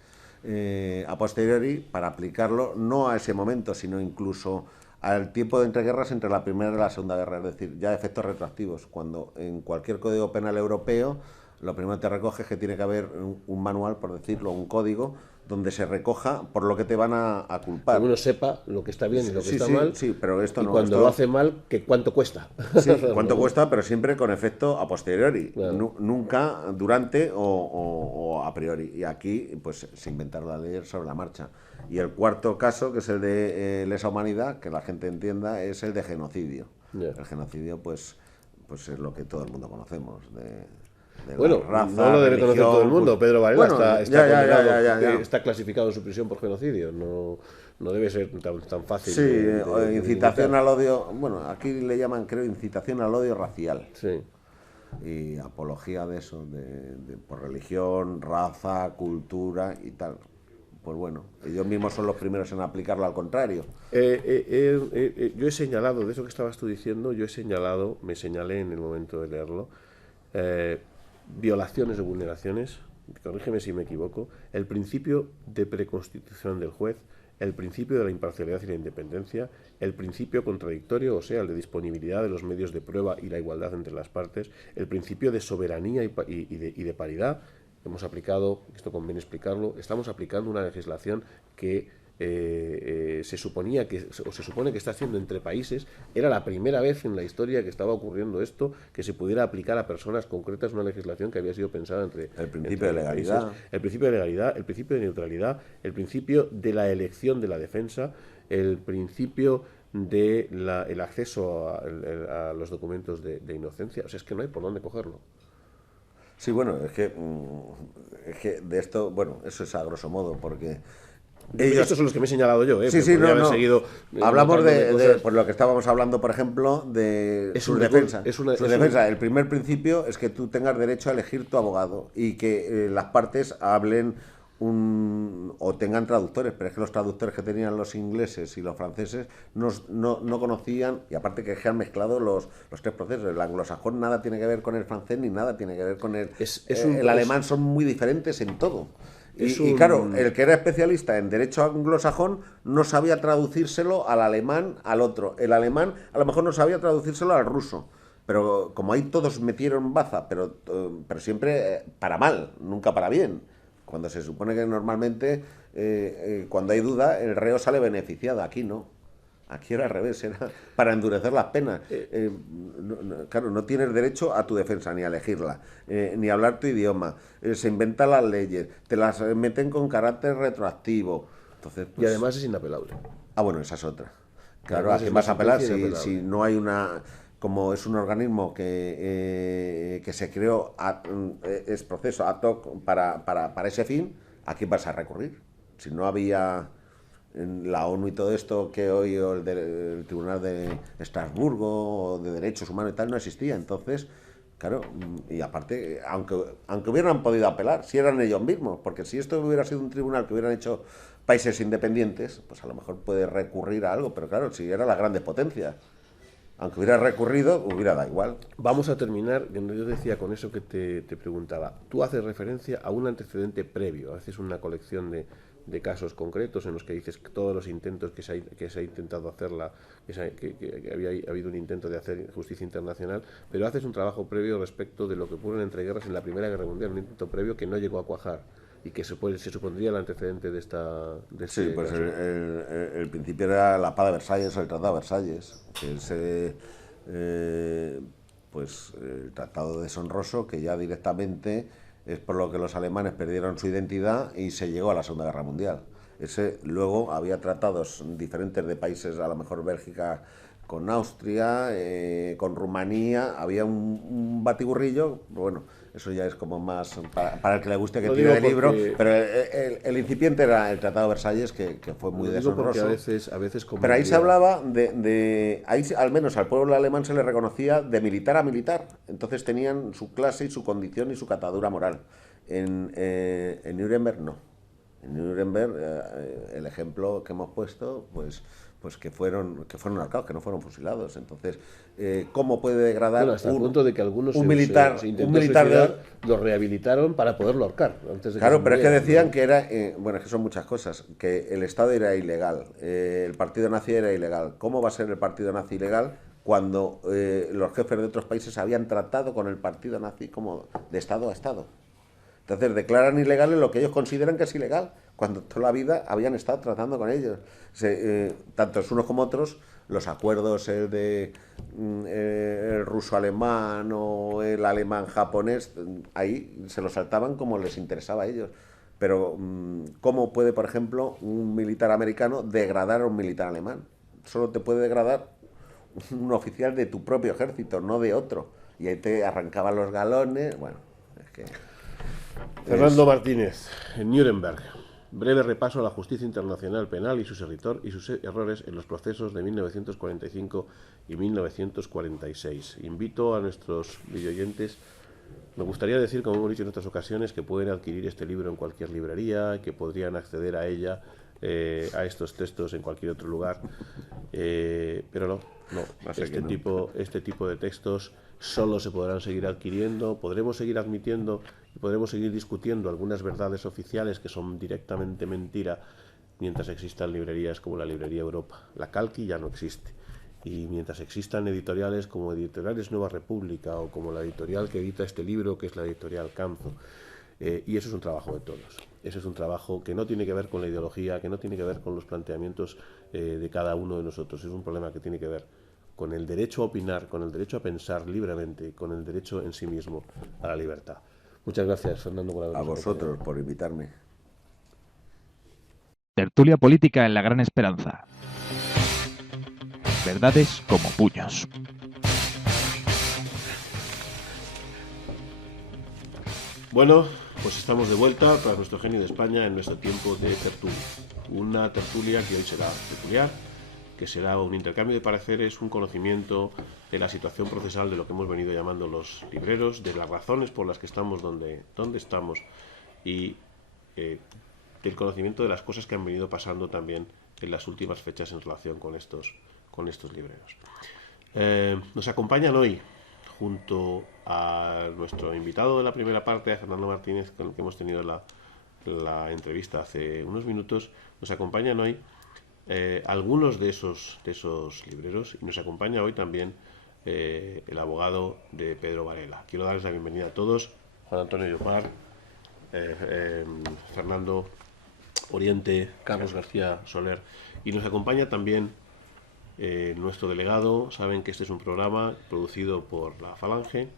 a posteriori para aplicarlo no a ese momento, sino incluso al tiempo de entreguerras entre la Primera y la Segunda Guerra, es decir, ya efectos retroactivos, cuando en cualquier código penal europeo lo primero que te recoge es que tiene que haber un manual, por decirlo, un código, donde se recoja por lo que te van a culpar. Que uno sepa lo que está bien y lo que está mal. Sí, pero esto no. Cuando lo hace mal, que cuánto cuesta. Sí, cuánto cuesta, pero siempre con efecto a posteriori. Claro. Nunca durante o a priori. Y aquí pues se inventaron la ley sobre la marcha. Y el cuarto caso, que es el de lesa humanidad, que la gente entienda, es el de genocidio. El genocidio pues es lo que todo el mundo conocemos. Bueno, raza, no lo debe conocer todo el mundo. Pedro Varela está clasificado en su prisión por genocidio. No debe ser tan fácil. Sí, incitación al odio. Bueno, aquí le llaman, creo, incitación al odio racial. Sí. Y apología de eso, por religión, raza, cultura y tal. pues bueno, ellos mismos son los primeros en aplicarlo al contrario. Yo he señalado, de eso que estabas tú diciendo, me señalé en el momento de leerlo, violaciones o vulneraciones, corrígeme si me equivoco, el principio de preconstitución del juez, el principio de la imparcialidad y la independencia, el principio contradictorio, o sea, el de disponibilidad de los medios de prueba y la igualdad entre las partes, el principio de soberanía y de paridad. Hemos aplicado, esto conviene explicarlo, estamos aplicando una legislación que se supone que está haciendo entre países. Era la primera vez en la historia que estaba ocurriendo esto, que se pudiera aplicar a personas concretas una legislación que había sido pensada entre el principio de legalidad, países. El principio de legalidad, el principio de neutralidad, el principio de la elección de la defensa, el principio de el acceso a los documentos de inocencia. O sea, es que no hay por dónde cogerlo. Sí, bueno, es que de esto, bueno, eso es a grosso modo, porque estos son los que me he señalado yo, Sí, sí, no. Seguido, hablamos por lo que estábamos hablando, por ejemplo, de su defensa. El primer principio es que tú tengas derecho a elegir tu abogado y que las partes hablen o tengan traductores, pero es que los traductores que tenían los ingleses y los franceses no conocían, y aparte que han mezclado los tres procesos. El anglosajón nada tiene que ver con el francés ni nada tiene que ver con el alemán, son muy diferentes en todo. Y claro, el que era especialista en derecho anglosajón no sabía traducírselo al alemán al otro. El alemán a lo mejor no sabía traducírselo al ruso. Pero como ahí todos metieron baza, pero siempre para mal, nunca para bien. Cuando se supone que normalmente, cuando hay duda, el reo sale beneficiado. Aquí no. Aquí era al revés, era para endurecer las penas. Claro, no tienes derecho a tu defensa, ni a elegirla, ni a hablar tu idioma. Se inventan las leyes, te las meten con carácter retroactivo. Entonces, pues, y además es inapelable. Ah, bueno, esa es otra. Claro, ¿a quién vas a apelar si no hay una... Como es un organismo que se creó, es proceso ad hoc para ese fin, ¿a quién vas a recurrir? Si no había... En la ONU y todo esto que hoy el Tribunal de Estrasburgo o de Derechos Humanos y tal no existía. Entonces, claro, y aparte, aunque hubieran podido apelar, si eran ellos mismos, porque si esto hubiera sido un tribunal que hubieran hecho países independientes, pues a lo mejor puede recurrir a algo, pero claro, si eran las grandes potencias, aunque hubiera recurrido, hubiera dado igual. Vamos a terminar, yo decía con eso que te preguntaba. Tú haces referencia a un antecedente previo, haces una colección de casos concretos en los que dices que todos los intentos que se ha intentado hacerla, que había habido un intento de hacer justicia internacional, pero haces un trabajo previo respecto de lo que ocurre en entreguerras en la Primera Guerra Mundial, un intento previo que no llegó a cuajar y que se supondría el antecedente de sí, pues el principio era la paz de Versalles o el Tratado de Versalles, que es pues el Tratado deshonroso que ya directamente... Es por lo que los alemanes perdieron su identidad y se llegó a la Segunda Guerra Mundial. Luego había tratados diferentes de países, a lo mejor Bélgica con Austria, con Rumanía, había un batiburrillo, bueno, eso ya es como más para el que le guste que tire de libro, pero el incipiente era el Tratado de Versalles, que fue muy deshonroso. A veces pero ahí se hablaba ahí al menos al pueblo alemán se le reconocía de militar a militar, entonces tenían su clase y su condición y su catadura moral. En Nuremberg no. En Nuremberg el ejemplo que hemos puesto, pues que fueron ahorcados, que no fueron fusilados. Entonces, ¿cómo puede degradar hasta el punto de que algunos un militar lo rehabilitaron para poderlo ahorcar antes de claro, pero es que decían que era bueno, es que son muchas cosas, que el Estado era ilegal, el partido nazi era ilegal. ¿Cómo va a ser el partido nazi ilegal cuando los jefes de otros países habían tratado con el partido nazi como de Estado a Estado? Entonces declaran ilegales lo que ellos consideran que es ilegal, cuando toda la vida habían estado tratando con ellos. Tanto unos como otros, los acuerdos, el ruso-alemán o el alemán-japonés, ahí se los saltaban como les interesaba a ellos. Pero ¿cómo puede, por ejemplo, un militar americano degradar a un militar alemán? Solo te puede degradar un oficial de tu propio ejército, no de otro. Y ahí te arrancaban los galones, bueno, es que... Fernando Martínez, en Nuremberg. Breve repaso a la justicia internacional penal y sus errores en los procesos de 1945 y 1946. Invito a nuestros videoyentes Me gustaría decir, como hemos dicho en otras ocasiones, que pueden adquirir este libro en cualquier librería, que podrían acceder a ella, a estos textos en cualquier otro lugar, pero no. Este tipo de textos solo se podrán seguir adquiriendo, podremos seguir admitiendo y podremos seguir discutiendo algunas verdades oficiales que son directamente mentira mientras existan librerías como la Librería Europa. La Calqui ya no existe. Y mientras existan editoriales como Editoriales Nueva República o como la editorial que edita este libro, que es la editorial Camzo, y eso es un trabajo de todos. Eso es un trabajo que no tiene que ver con la ideología, que no tiene que ver con los planteamientos de cada uno de nosotros. Es un problema que tiene que ver con el derecho a opinar, con el derecho a pensar libremente, con el derecho en sí mismo a la libertad. Muchas gracias, Fernando, por habernos A vosotros por invitarme. Tertulia política en la Gran Esperanza. Verdades como puños. Bueno, pues estamos de vuelta para nuestro Genio de España en nuestro tiempo de tertulia. Una tertulia que hoy será peculiar, que será un intercambio de pareceres, un conocimiento de la situación procesal de lo que hemos venido llamando los libreros, de las razones por las que estamos donde estamos y del conocimiento de las cosas que han venido pasando también en las últimas fechas en relación con estos libreros. Nos acompañan hoy, junto a nuestro invitado de la primera parte, a Fernando Martínez, con el que hemos tenido la entrevista hace unos minutos, nos acompañan hoy algunos de esos libreros, y nos acompaña hoy también el abogado de Pedro Varela. Quiero darles la bienvenida a todos: Juan Antonio Llopar, Fernando Oriente, Carlos García Soler, y nos acompaña también nuestro delegado. Saben que este es un programa producido por la Falange.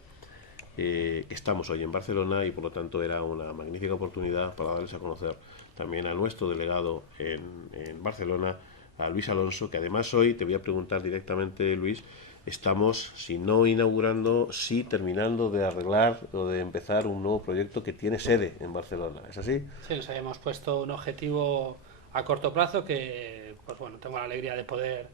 Estamos hoy en Barcelona y por lo tanto era una magnífica oportunidad para darles a conocer también a nuestro delegado en Barcelona, a Luis Alonso, que además hoy te voy a preguntar directamente, Luis, estamos, si no inaugurando, sí terminando de arreglar o de empezar un nuevo proyecto que tiene sede en Barcelona. ¿Es así? Sí, nos habíamos puesto un objetivo a corto plazo que, pues bueno, tengo la alegría de poder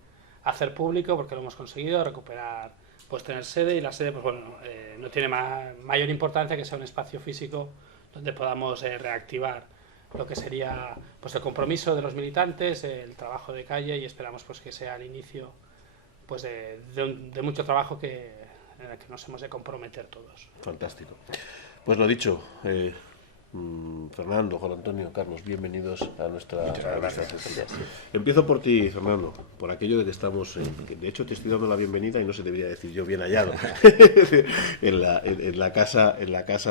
hacer público porque lo hemos conseguido, recuperar, pues tener sede, y la sede, pues bueno, no tiene mayor importancia que sea un espacio físico donde podamos reactivar lo que sería pues el compromiso de los militantes, el trabajo de calle, y esperamos pues que sea el inicio pues de mucho trabajo en el que nos hemos de comprometer todos. Fantástico. Pues lo dicho, Fernando, Juan Antonio, Carlos, bienvenidos a nuestra tertulia. Empiezo por ti, Fernando, por aquello de que estamos, de hecho te estoy dando la bienvenida y no se debería decir yo bien hallado, en la casa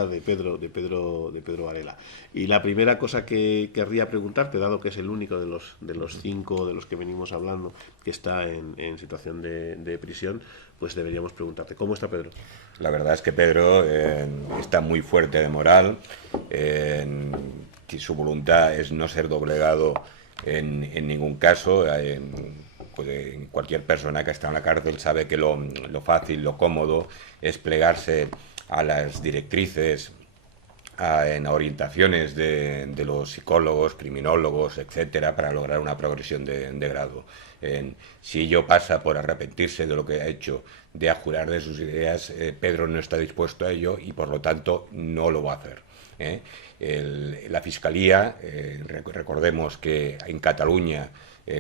de Pedro Varela. Y la primera cosa que querría preguntarte, dado que es el único de los 5 de los que venimos hablando que está en situación de prisión, pues deberíamos preguntarte, ¿cómo está Pedro? La verdad es que Pedro está muy fuerte de moral, que su voluntad es no ser doblegado en ningún caso. Cualquier persona que está en la cárcel sabe que lo fácil, lo cómodo es plegarse a las directrices, en orientaciones de los psicólogos, criminólogos, etcétera, para lograr una progresión de grado. Si ello pasa por arrepentirse de lo que ha hecho, de abjurar de sus ideas, Pedro no está dispuesto a ello y por lo tanto no lo va a hacer. La Fiscalía, recordemos que en Cataluña,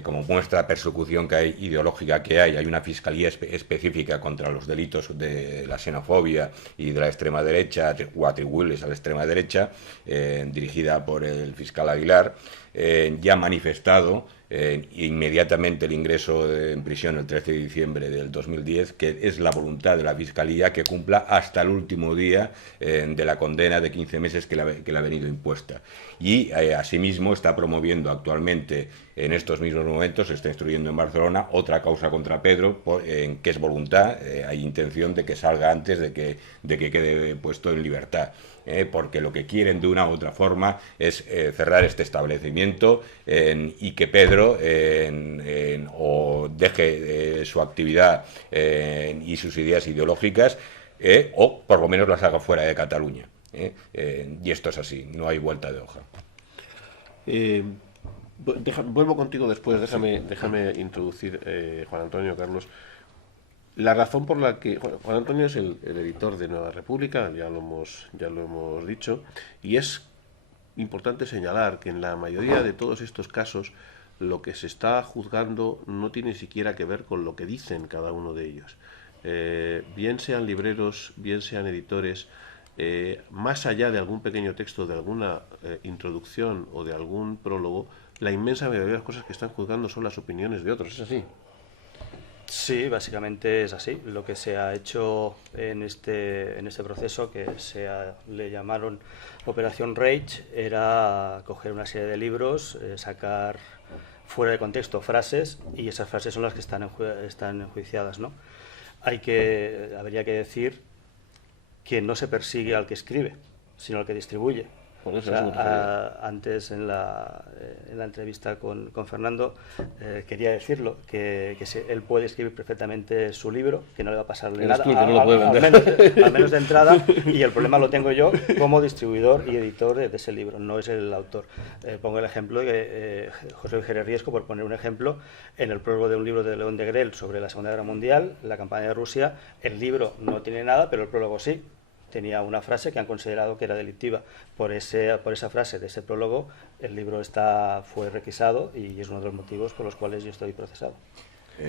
como muestra la persecución que hay, ideológica que hay una fiscalía específica contra los delitos de la xenofobia y de la extrema derecha, o atribuibles a la extrema derecha, dirigida por el fiscal Aguilar, ya ha manifestado inmediatamente el ingreso en prisión el 13 de diciembre del 2010, que es la voluntad de la Fiscalía que cumpla hasta el último día de la condena de 15 meses que le ha venido impuesta. Y asimismo está promoviendo actualmente, en estos mismos momentos, se está instruyendo en Barcelona otra causa contra Pedro, que es voluntad, hay intención de que salga antes de que quede puesto en libertad. Porque lo que quieren de una u otra forma es cerrar este establecimiento y que Pedro o deje su actividad y sus ideas ideológicas, o por lo menos las haga fuera de Cataluña. Y esto es así, no hay vuelta de hoja. Vuelvo contigo después, déjame introducir, Juan Antonio, Carlos. La razón por la que Juan Antonio es el editor de Nueva República, ya lo hemos dicho, y es importante señalar que en la mayoría de todos estos casos lo que se está juzgando no tiene siquiera que ver con lo que dicen cada uno de ellos. Bien sean libreros, bien sean editores, más allá de algún pequeño texto, de alguna introducción o de algún prólogo, la inmensa mayoría de las cosas que están juzgando son las opiniones de otros. ¿Es así? Sí, básicamente es así. Lo que se ha hecho en este proceso, que le llamaron Operación Rage, era coger una serie de libros, sacar fuera de contexto frases, y esas frases son las que están enjuiciadas, ¿no? Habría que decir que no se persigue al que escribe, sino al que distribuye. Por eso antes en la entrevista con Fernando quería decirlo, que él puede escribir perfectamente su libro, que no le va a pasarle nada, al menos de entrada, y el problema lo tengo yo como distribuidor y editor de ese libro, no es el autor. Pongo el ejemplo de José Jerez Riesco, por poner un ejemplo, en el prólogo de un libro de León de Grell sobre la Segunda Guerra Mundial, la campaña de Rusia, el libro no tiene nada, pero el prólogo sí. Tenía una frase que han considerado que era delictiva. Por esa frase de ese prólogo, el libro fue requisado y es uno de los motivos por los cuales yo estoy procesado.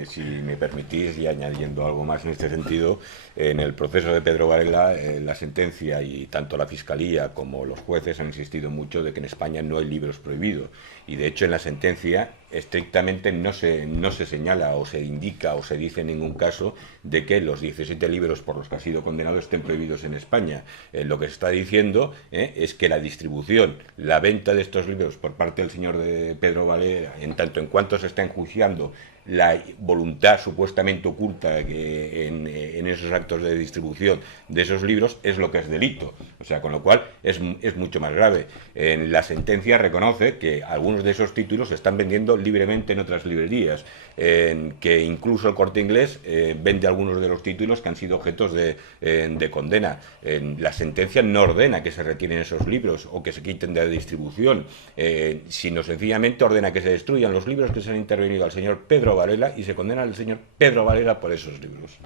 Si me permitís, y añadiendo algo más en este sentido, en el proceso de Pedro Varela, la sentencia y tanto la Fiscalía como los jueces han insistido mucho de que en España no hay libros prohibidos. Y de hecho en la sentencia estrictamente no se señala o se indica o se dice en ningún caso de que los 17 libros por los que ha sido condenado estén prohibidos en España. Lo que se está diciendo es que la distribución, la venta de estos libros por parte del señor de Pedro Varela, en tanto en cuanto se está enjuiciando la voluntad supuestamente oculta que en esos actos de distribución de esos libros, es lo que es delito. O sea, con lo cual es mucho más grave. En la sentencia reconoce que algunos de esos títulos se están vendiendo libremente en otras librerías, que incluso el Corte Inglés vende algunos de los títulos que han sido objetos de condena. La sentencia no ordena que se retiren esos libros o que se quiten de la distribución, sino sencillamente ordena que se destruyan los libros que se han intervenido al señor Pedro Varela y se condena al señor Pedro Varela por esos libros.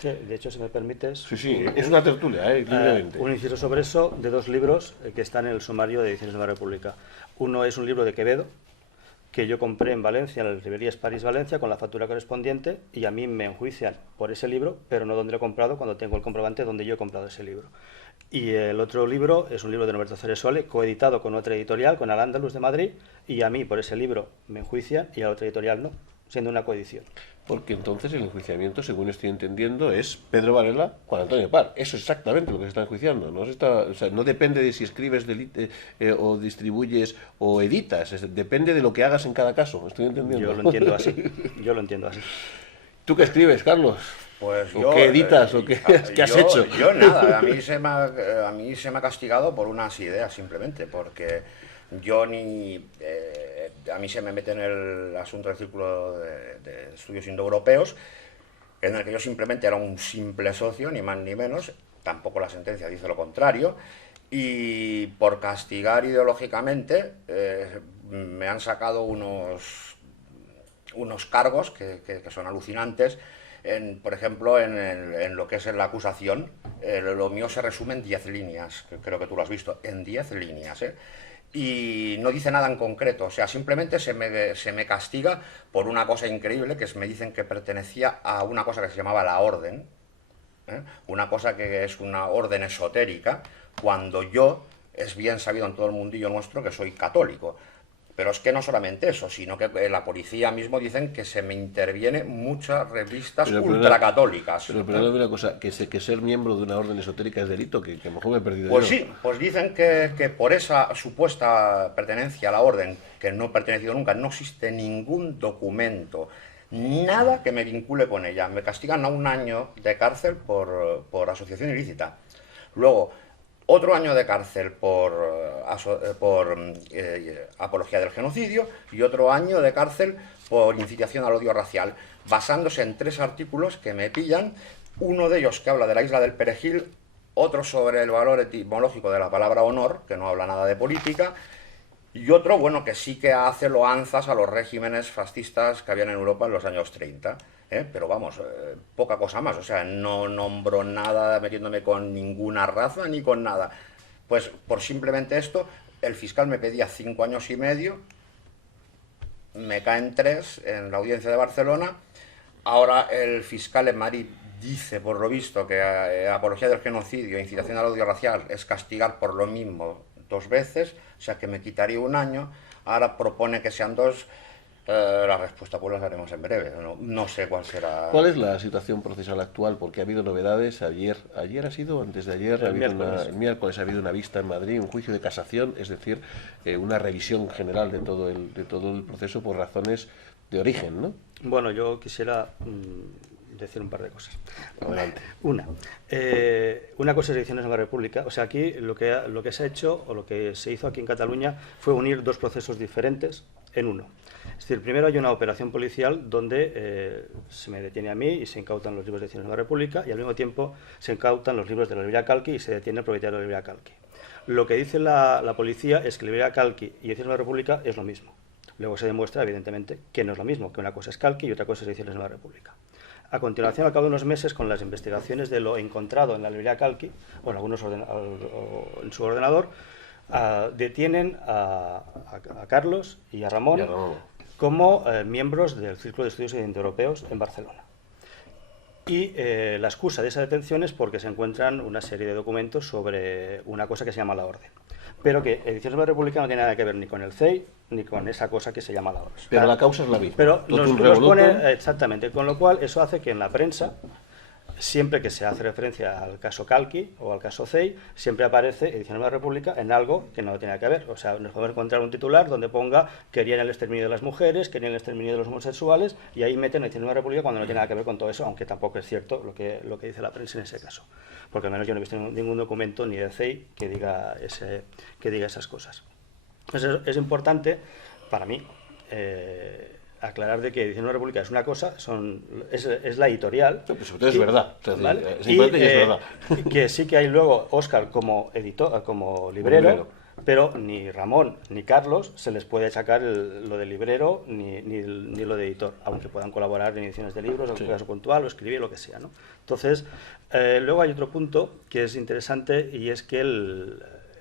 Sí, de hecho, si me permites... Sí, es una tertulia, libremente. Un inciso sobre eso, de dos libros que están en el sumario de Ediciones de la República. Uno es un libro de Quevedo, que yo compré en Valencia, en las librerías París-Valencia, con la factura correspondiente, y a mí me enjuician por ese libro, pero no donde lo he comprado, cuando tengo el comprobante donde yo he comprado ese libro. Y el otro libro es un libro de Norberto Ceresole, coeditado con otra editorial, con Al-Ándalus de Madrid, y a mí por ese libro me enjuician y a la otra editorial no, siendo una coedición. Porque entonces el enjuiciamiento, según estoy entendiendo, es Pedro Varela, Juan Antonio Par. Eso es exactamente lo que se está enjuiciando. No depende de si escribes o distribuyes o editas. Depende de lo que hagas en cada caso. ¿Estoy entendiendo? Yo lo entiendo así. ¿Tú qué escribes, Carlos? Pues ¿O qué editas? ¿O qué has hecho? Yo nada. A mí se me ha castigado por unas ideas, simplemente. Porque yo a mí se me mete en el asunto del Círculo de Estudios Indoeuropeos, en el que yo simplemente era un simple socio, ni más ni menos. Tampoco la sentencia dice lo contrario. Y por castigar ideológicamente me han sacado unos cargos que son alucinantes. Por ejemplo, en lo que es la acusación, lo mío se resume en 10 líneas, que creo que tú lo has visto, en 10 líneas, y no dice nada en concreto. O sea, simplemente se me castiga por una cosa increíble, que me dicen que pertenecía a una cosa que se llamaba la orden, una cosa que es una orden esotérica, cuando yo, es bien sabido en todo el mundillo nuestro que soy católico. Pero es que no solamente eso, sino que la policía mismo dicen que se me interviene muchas revistas ultracatólicas. Pero perdóname una cosa, que ser miembro de una orden esotérica es delito, que a lo mejor me he perdido pues yo. Sí, pues dicen que por esa supuesta pertenencia a la orden, que no he pertenecido nunca, no existe ningún documento, nada que me vincule con ella. Me castigan a 1 año de cárcel por asociación ilícita. Luego, otro año de cárcel por apología del genocidio y otro año de cárcel por incitación al odio racial, basándose en 3 artículos que me pillan, uno de ellos que habla de la isla del Perejil, otro sobre el valor etimológico de la palabra honor, que no habla nada de política, y otro, bueno, que sí que hace loanzas a los regímenes fascistas que habían en Europa en los años 30. Pero vamos, poca cosa más, o sea, no nombro nada metiéndome con ninguna raza ni con nada. Pues por simplemente esto, el fiscal me pedía 5 años y medio, me caen 3 en la audiencia de Barcelona. Ahora el fiscal en Madrid dice, por lo visto, que apología del genocidio e incitación al odio racial es castigar por lo mismo 2 veces, o sea que me quitaría 1 año. Ahora propone que sean 2. La respuesta pues la haremos en breve. No sé cuál será. ¿Cuál es la situación procesal actual? Porque ha habido novedades. Ayer ha sido, antes de ayer, el miércoles ha habido una vista en Madrid, un juicio de casación, es decir, una revisión general de todo el proceso por razones de origen, ¿no? Bueno, yo quisiera decir un par de cosas. Adelante. Una cosa es Ediciones Nueva República. O sea, aquí lo que se ha hecho, o lo que se hizo aquí en Cataluña, fue unir 2 procesos diferentes en uno. Es decir, primero hay una operación policial donde se me detiene a mí y se incautan los libros de Ediciones Nueva República, y al mismo tiempo se incautan los libros de la librería Calqui y se detiene el propietario de la librería Calqui. Lo que dice la policía es que la librería Calqui y Ediciones Nueva República es lo mismo. Luego se demuestra, evidentemente, que no es lo mismo, que una cosa es Calqui y otra cosa es Ediciones Nueva República. A continuación, al cabo de unos meses, con las investigaciones de lo encontrado en la librería Calqui, o en algunos en su ordenador, detienen a Carlos y a Ramón como miembros del Círculo de Estudios Indoeuropeos en Barcelona. Y la excusa de esa detención es porque se encuentran una serie de documentos sobre una cosa que se llama la orden. Pero que Ediciones de la República no tiene nada que ver ni con el CEI ni con esa cosa que se llama la orden. Pero la causa es la misma. Pero nos pone, exactamente, con lo cual eso hace que en la prensa, siempre que se hace referencia al caso Calqui o al caso CEI, siempre aparece Ediciones de la República en algo que no tiene que ver. O sea, nos podemos encontrar un titular donde ponga querían el exterminio de las mujeres, querían el exterminio de los homosexuales, y ahí meten Ediciones de la República cuando no tiene nada que ver con todo eso, aunque tampoco es cierto lo que dice la prensa en ese caso. Porque al menos yo no he visto ningún documento ni de CEI que diga esas cosas. Entonces, es importante para mí aclarar de que Ediciones de la República es una cosa, es la editorial. Pero sobre todo es verdad. ¿Vale? Es importante y es verdad. Que sí que hay luego Óscar como editor, como librero, pero ni Ramón ni Carlos se les puede achacar lo de librero ni lo de editor, aunque puedan colaborar en ediciones de libros, en un caso puntual, o escribir, lo que sea, ¿no? Entonces, luego hay otro punto que es interesante, y es que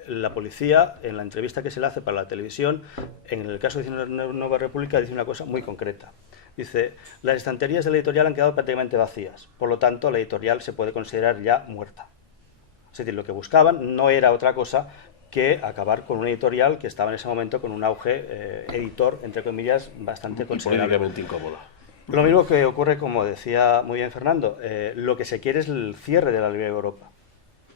la policía, en la entrevista que se le hace para la televisión, en el caso de Nueva República, dice una cosa muy concreta. Dice, las estanterías de la editorial han quedado prácticamente vacías, por lo tanto la editorial se puede considerar ya muerta. Es decir, lo que buscaban no era otra cosa que acabar con una editorial que estaba en ese momento con un auge editor, entre comillas, bastante considerable. Políticamente incómoda. Lo mismo que ocurre, como decía muy bien Fernando, lo que se quiere es el cierre de la Librería Europa,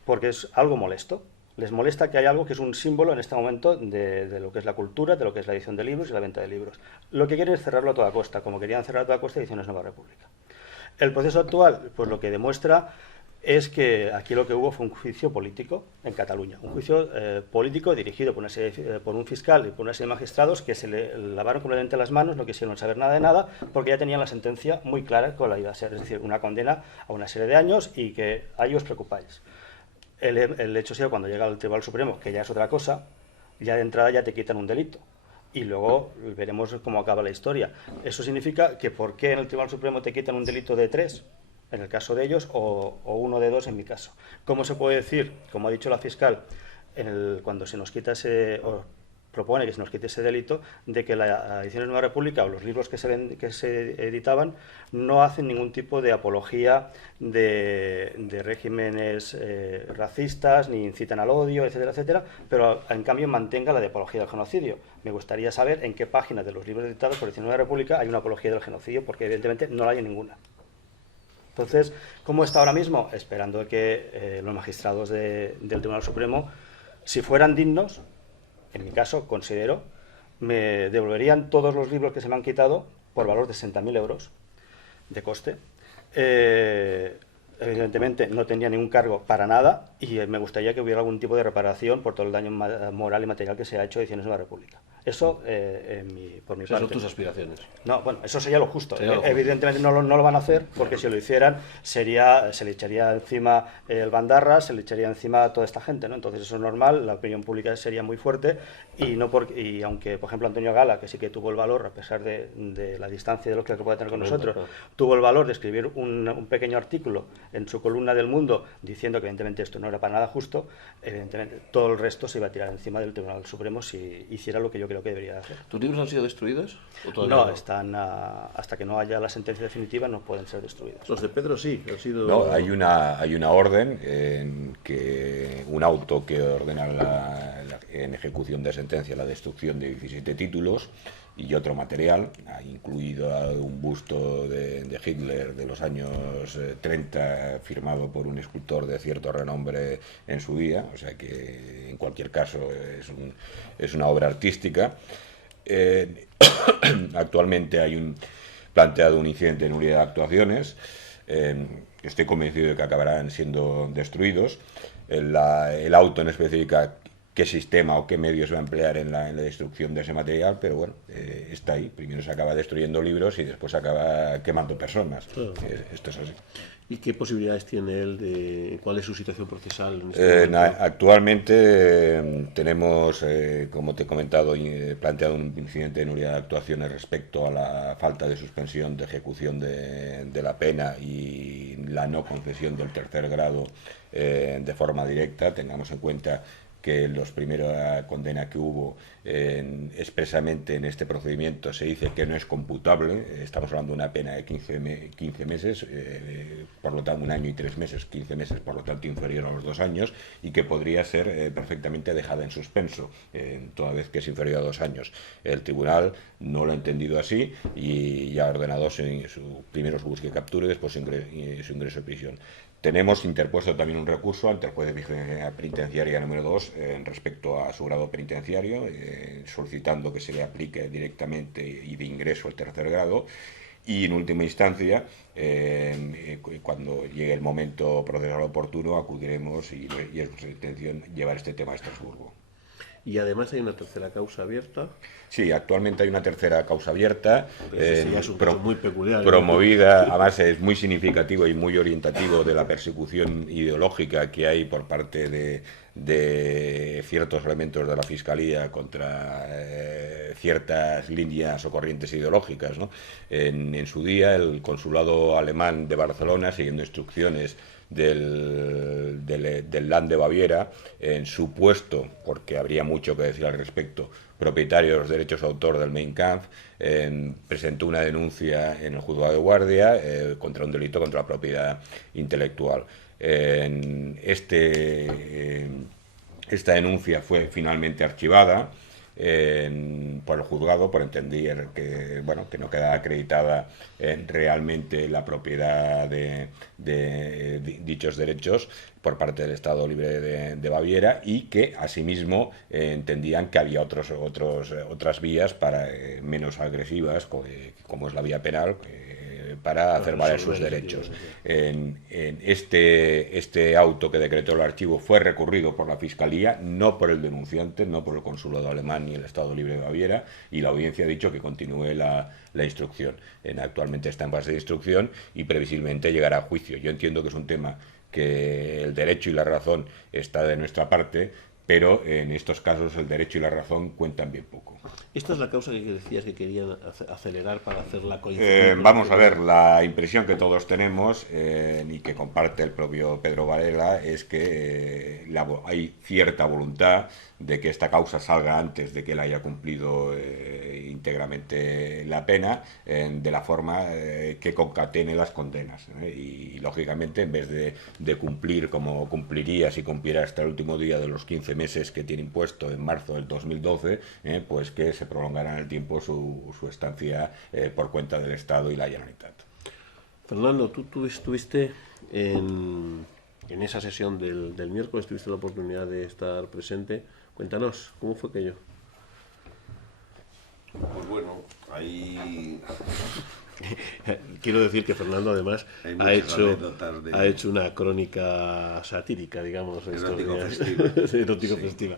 porque es algo molesto. Les molesta que haya algo que es un símbolo en este momento de lo que es la cultura, de lo que es la edición de libros y la venta de libros. Lo que quieren es cerrarlo a toda costa, como querían cerrar a toda costa Ediciones Nueva República. El proceso actual, pues lo que demuestra es que aquí lo que hubo fue un juicio político en Cataluña, un juicio político dirigido por un fiscal y por una serie de magistrados que se le lavaron completamente las manos, no quisieron saber nada de nada, porque ya tenían la sentencia muy clara con la iba a ser, es decir, una condena a una serie de años, y que ahí os preocupáis. El hecho sea cuando llega al Tribunal Supremo, que ya es otra cosa, ya de entrada ya te quitan un delito. Y luego veremos cómo acaba la historia. Eso significa que ¿por qué en el Tribunal Supremo te quitan un delito de 3, en el caso de ellos, o uno de 2 en mi caso? ¿Cómo se puede decir, como ha dicho la fiscal, cuando se nos quita propone que se nos quite ese delito, de que la edición de Nueva República o los libros que se editaban no hacen ningún tipo de apología de regímenes racistas, ni incitan al odio, etcétera, etcétera, pero en cambio mantenga la de apología del genocidio? Me gustaría saber en qué página de los libros editados por la edición de Nueva República hay una apología del genocidio, porque evidentemente no la hay en ninguna. Entonces, ¿cómo está ahora mismo? Esperando que los magistrados del Tribunal Supremo, si fueran dignos, en mi caso, considero, me devolverían todos los libros que se me han quitado por valor de 60.000 euros de coste. Evidentemente no tenía ningún cargo para nada, y me gustaría que hubiera algún tipo de reparación por todo el daño moral y material que se ha hecho a Ediciones de la República. Eso, por mi parte. Son tus aspiraciones. No, bueno, eso sería lo justo. Sería lo justo. Evidentemente no lo van a hacer, porque si lo hicieran se le echaría encima el Bandarra, se le echaría encima a toda esta gente, ¿no? Entonces eso es normal, la opinión pública sería muy fuerte y aunque, por ejemplo, Antonio Gala, que sí que tuvo el valor, a pesar de la distancia de lo que puede tener con nosotros, tuvo el valor de escribir un pequeño artículo en su columna del Mundo diciendo que evidentemente esto no era para nada justo, evidentemente todo el resto se iba a tirar encima del Tribunal Supremo si hiciera lo que yo creo que debería hacer. ¿Tus libros han sido destruidos? No, están hasta que no haya la sentencia definitiva no pueden ser destruidos. Los de Pedro sí, han sido... No, hay una orden un auto que ordena en ejecución de sentencia la destrucción de 17 títulos y otro material, ha incluido un busto de Hitler de los años 30 firmado por un escultor de cierto renombre en su día, o sea que en cualquier caso es una obra artística. Actualmente hay planteado un incidente de nulidad de actuaciones. Estoy convencido de que acabarán siendo destruidos. El auto no especifica qué sistema o qué medios va a emplear en la destrucción de ese material, pero bueno, está ahí. Primero se acaba destruyendo libros y después se acaba quemando personas. Claro. Esto es así. ¿Y qué posibilidades tiene él cuál es su situación procesal? Actualmente tenemos, como te he comentado, planteado un incidente de nulidad de actuaciones respecto a la falta de suspensión de ejecución de la pena y la no concesión del tercer grado de forma directa. Tengamos en cuenta que los primeros condena que hubo expresamente en este procedimiento se dice que no es computable. Estamos hablando de una pena de 15 meses, por lo tanto 1 año y 3 meses, 15 meses, por lo tanto inferior a los 2 años, y que podría ser perfectamente dejada en suspenso, toda vez que es inferior a 2 años. El tribunal no lo ha entendido así y ha ordenado primero su búsqueda y captura y después su ingreso en prisión. Tenemos interpuesto también un recurso ante el juez de vigilancia penitenciaria número 2 respecto a su grado penitenciario, solicitando que se le aplique directamente y de ingreso el tercer grado. Y en última instancia, cuando llegue el momento procesal oportuno, acudiremos y es nuestra intención llevar este tema a Estrasburgo. Y además hay una tercera causa abierta. Sí, actualmente hay una tercera causa abierta, es un caso muy peculiar, promovida, además es muy significativo y muy orientativo de la persecución ideológica que hay por parte de ciertos elementos de la Fiscalía contra ciertas líneas o corrientes ideológicas, ¿no? En su día, el consulado alemán de Barcelona, siguiendo instrucciones del Land de Baviera, en su puesto, porque habría mucho que decir al respecto, propietario de los derechos de autor del Mein Kampf, presentó una denuncia en el juzgado de guardia contra un delito contra la propiedad intelectual. Esta denuncia fue finalmente archivada por el juzgado por entender que no quedaba acreditada realmente la propiedad de dichos derechos por parte del Estado Libre de Baviera, y que asimismo entendían que había otras vías menos agresivas, como es la vía penal, para hacer valer sus derechos. Este auto que decretó el archivo fue recurrido por la Fiscalía, no por el denunciante, no por el consulado alemán ni el Estado Libre de Baviera, y la audiencia ha dicho que continúe la instrucción. Actualmente está en fase de instrucción y previsiblemente llegará a juicio. Yo entiendo que es un tema que el derecho y la razón está de nuestra parte, pero en estos casos el derecho y la razón cuentan bien poco. ¿Esta es la causa que decías que querían acelerar para hacer la coincidencia? Vamos a ver, la impresión que todos tenemos y que comparte el propio Pedro Varela es que hay cierta voluntad de que esta causa salga antes de que él haya cumplido íntegramente la pena, de la forma que concatene las condenas. Y lógicamente, en vez de cumplir como cumpliría si cumpliera hasta el último día de los 15 meses que tiene impuesto en marzo del 2012, pues que se prolongará en el tiempo su estancia por cuenta del Estado y la Generalitat. Fernando, tú estuviste en esa sesión del miércoles, tuviste la oportunidad de estar presente. Cuéntanos, ¿cómo fue aquello? Pues bueno, ahí Quiero decir que Fernando además ha hecho una crónica satírica, digamos, erótico-festiva.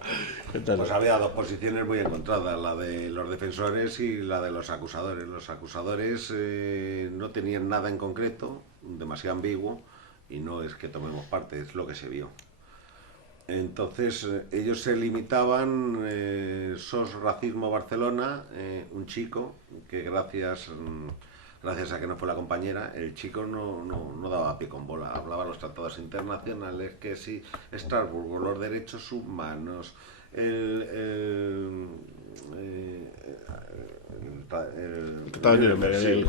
Pues había dos posiciones muy encontradas, la de los defensores y la de los acusadores. Los acusadores no tenían nada en concreto, demasiado ambiguo, y no es que tomemos parte, es lo que se vio. Entonces ellos se limitaban, SOS Racismo Barcelona, un chico que gracias a que no fue la compañera, el chico no daba pie con bola, hablaba de los tratados internacionales, que sí, Estrasburgo, los derechos humanos, el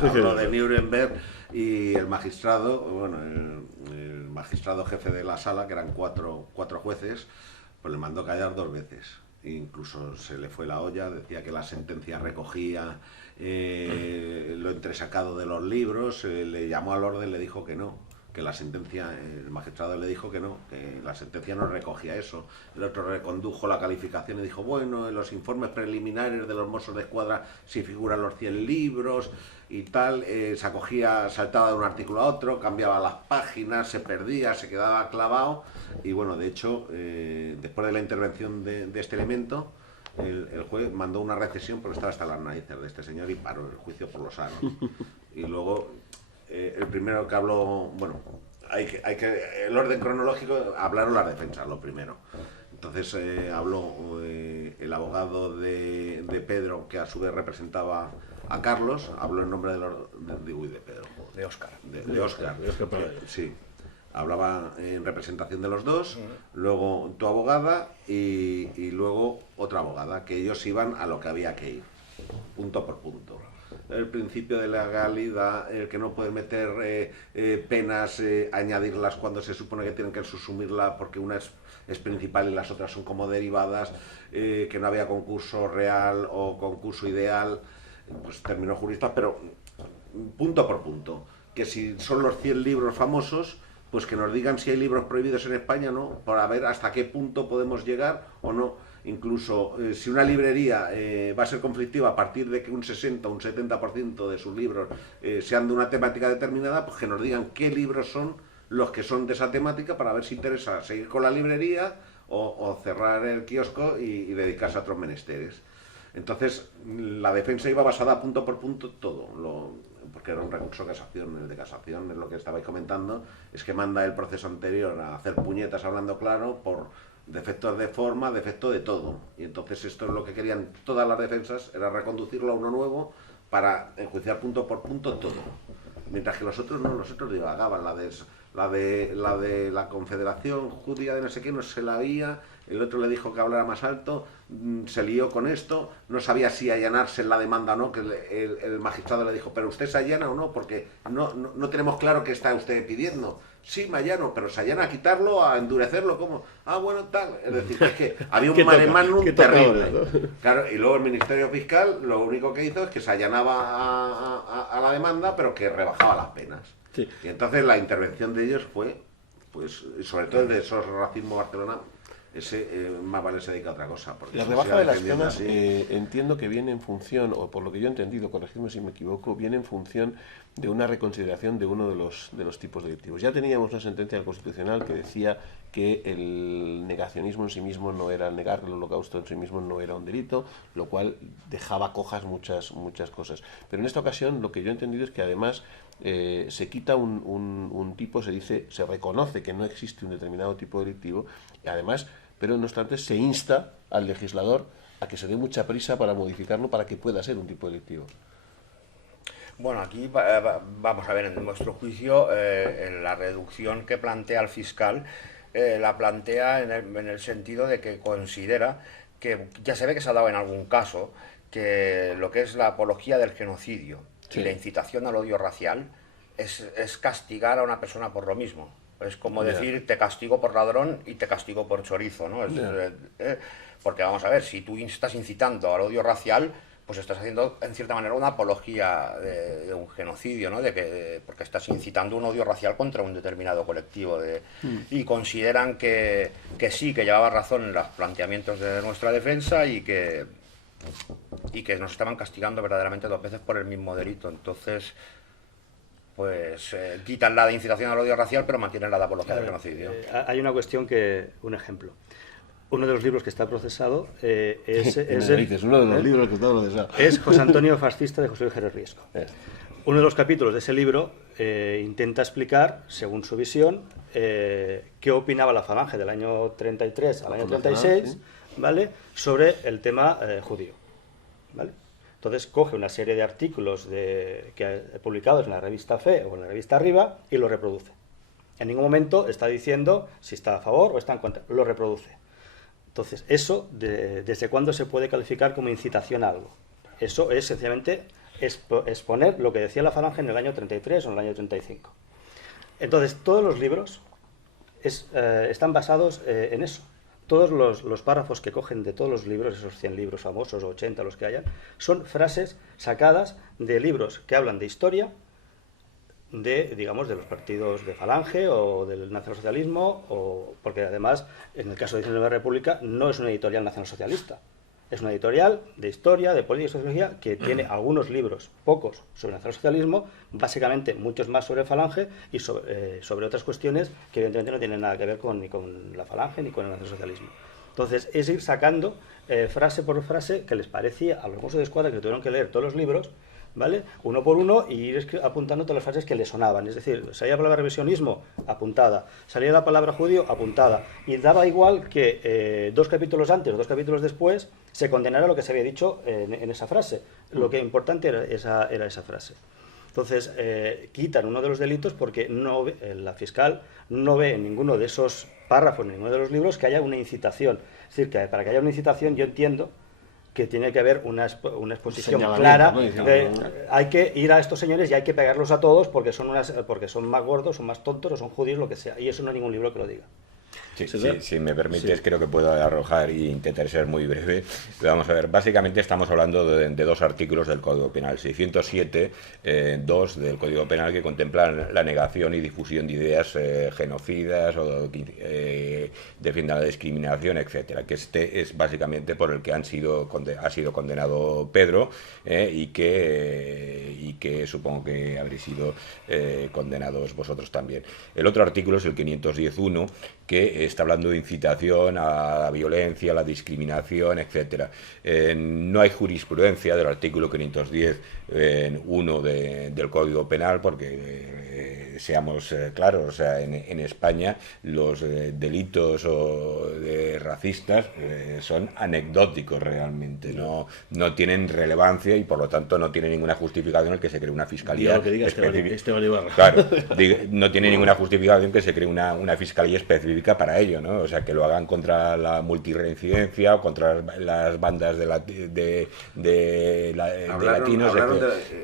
juicio de Nuremberg, y el magistrado, bueno, el magistrado jefe de la sala, que eran cuatro jueces, pues le mandó callar 2 veces. Incluso se le fue la olla, decía que la sentencia recogía lo entresacado de los libros, le llamó al orden, le dijo que no, que la sentencia, el magistrado le dijo que no, que la sentencia no recogía eso. El otro recondujo la calificación y dijo, bueno, en los informes preliminares de los Mossos de Escuadra sí figuran los 100 libros y tal, se acogía, saltaba de un artículo a otro, cambiaba las páginas, se perdía, se quedaba clavado, y bueno, de hecho, después de la intervención de este elemento, el juez mandó una recesión porque estaba hasta las narices de este señor y paró el juicio por los aros. Y luego, el primero que habló, bueno, el orden cronológico, hablaron las defensas, lo primero. Entonces habló el abogado de Pedro, que a su vez representaba a Carlos, habló en nombre de Óscar. De Óscar. Sí. Hablaba en representación de los dos, luego tu abogada y luego otra abogada, que ellos iban a lo que había que ir, punto por punto. El principio de legalidad, el que no puede meter penas, añadirlas cuando se supone que tienen que subsumirla porque una es principal y las otras son como derivadas, que no había concurso real o concurso ideal, pues terminó jurista, pero punto por punto, que si son los 100 libros famosos, pues que nos digan si hay libros prohibidos en España o no, para ver hasta qué punto podemos llegar o no. Incluso si una librería va a ser conflictiva a partir de que un 60 o un 70% de sus libros sean de una temática determinada, pues que nos digan qué libros son los que son de esa temática para ver si interesa seguir con la librería o cerrar el kiosco y dedicarse a otros menesteres. Entonces, la defensa iba basada punto por punto todo, porque era un recurso de casación. El de casación, es lo que estabais comentando, es que manda el proceso anterior a hacer puñetas hablando claro por defectos de forma, defecto de todo. Y entonces esto es lo que querían todas las defensas, era reconducirlo a uno nuevo para enjuiciar punto por punto todo. Mientras que los otros no, los otros divagaban, la de la Confederación Judía de no sé qué no se la oía, el otro le dijo que hablara más alto, se lió con esto, no sabía si allanarse en la demanda o no, que el magistrado le dijo, pero usted se allana o no, porque no tenemos claro qué está usted pidiendo. Sí, me allano, pero se allana a quitarlo, a endurecerlo, ¿cómo? Ah, bueno, tal. Es decir, es que había un mare magnum terrible. Claro, y luego el Ministerio Fiscal lo único que hizo es que se allanaba a la demanda, pero que rebajaba las penas. Sí. Y entonces la intervención de ellos fue, pues, sobre todo el de SOS Racismo Barcelona, ese más vale se dedica a otra cosa. La rebaja de las penas entiendo que viene en función, o por lo que yo he entendido, corregidme si me equivoco, viene en función de una reconsideración de uno de los tipos delictivos. Ya teníamos una sentencia del Constitucional que decía que el negacionismo en sí mismo no era, negar el holocausto en sí mismo no era un delito, lo cual dejaba cojas muchas cosas. Pero en esta ocasión lo que yo he entendido es que además se quita un tipo, se reconoce que no existe un determinado tipo delictivo, y además, pero no obstante se insta al legislador a que se dé mucha prisa para modificarlo para que pueda ser un tipo delictivo. Bueno, aquí vamos a ver, en nuestro juicio, la reducción que plantea el fiscal la plantea en el sentido de que considera que ya se ve que se ha dado en algún caso que lo que es la apología del genocidio y la incitación al odio racial es castigar a una persona por lo mismo. Es como decir, te castigo por ladrón y te castigo por chorizo, ¿no? Porque vamos a ver, si tú estás incitando al odio racial, pues estás haciendo en cierta manera una apología de un genocidio, ¿no? Porque estás incitando un odio racial contra un determinado colectivo. Y consideran que sí, que llevaba razón en los planteamientos de nuestra defensa y que nos estaban castigando verdaderamente 2 veces por el mismo delito. Entonces, pues quitan la de incitación al odio racial, pero mantienen la de apología del genocidio. Hay una cuestión un ejemplo. Uno de los libros que está procesado es uno de los libros que está procesado. Es José Antonio Fascista, de José Luis Jerez Riesco. Uno de los capítulos de ese libro intenta explicar, según su visión, qué opinaba la Falange del año 33 al año 36, ¿vale?, sobre el tema judío, ¿vale? Entonces coge una serie de artículos publicados en la revista Fe o en la revista Arriba y lo reproduce. En ningún momento está diciendo si está a favor o está en contra, lo reproduce. Entonces, eso, ¿desde cuándo se puede calificar como incitación a algo? Eso es sencillamente exponer lo que decía la Falange en el año 33 o en el año 35. Entonces, todos los libros están basados en eso. Todos los párrafos que cogen de todos los libros, esos 100 libros famosos, o 80 los que hayan, son frases sacadas de libros que hablan de historia, digamos, de los partidos de Falange o del nacionalsocialismo, porque además, en el caso de Nueva República, no es una editorial nacionalsocialista. Es una editorial de historia, de política y sociología, que tiene algunos libros, pocos, sobre el nacionalsocialismo, básicamente muchos más sobre Falange y sobre otras cuestiones que evidentemente no tienen nada que ver ni con la Falange ni con el nacionalsocialismo. Entonces, es ir sacando frase por frase que les parecía a los Mossos de Escuadra, que tuvieron que leer todos los libros, ¿vale?, uno por uno, y ir apuntando todas las frases que le sonaban. Es decir, salía la palabra revisionismo, apuntada, salía la palabra judío, apuntada, y daba igual que 2 capítulos antes o 2 capítulos después se condenara lo que se había dicho en esa frase. Lo que importante era esa frase. Entonces, quitan uno de los delitos porque la fiscal no ve en ninguno de esos párrafos, en ninguno de los libros, que haya una incitación. Es decir, que para que haya una incitación, yo entiendo que tiene que haber una exposición clara, ¿no? Hay que ir a estos señores y hay que pegarlos a todos porque son más gordos, son más tontos o son judíos, lo que sea, y eso no hay ningún libro que lo diga. Sí, si me permites, creo que puedo arrojar y intentaré ser muy breve. Vamos a ver, básicamente estamos hablando de 2 artículos del Código Penal. 607, 2 del Código Penal, que contemplan la negación y difusión de ideas genocidas o defiendan la discriminación, etcétera. Que es básicamente por el que ha sido condenado Pedro y que supongo que habréis sido condenados vosotros también. El otro artículo es el 510.1, que está hablando de incitación a la violencia, a la discriminación, etcétera. No hay jurisprudencia del artículo 510.1 del Código Penal porque, seamos claros, o sea, en España los delitos racistas son anecdóticos realmente, no tienen relevancia y por lo tanto no tiene ninguna justificación el que se cree una fiscalía específica. Claro, no tiene ninguna justificación que se cree una fiscalía específica para ello, ¿no? O sea, que lo hagan contra la multireincidencia o contra las bandas de latinos. Hablaron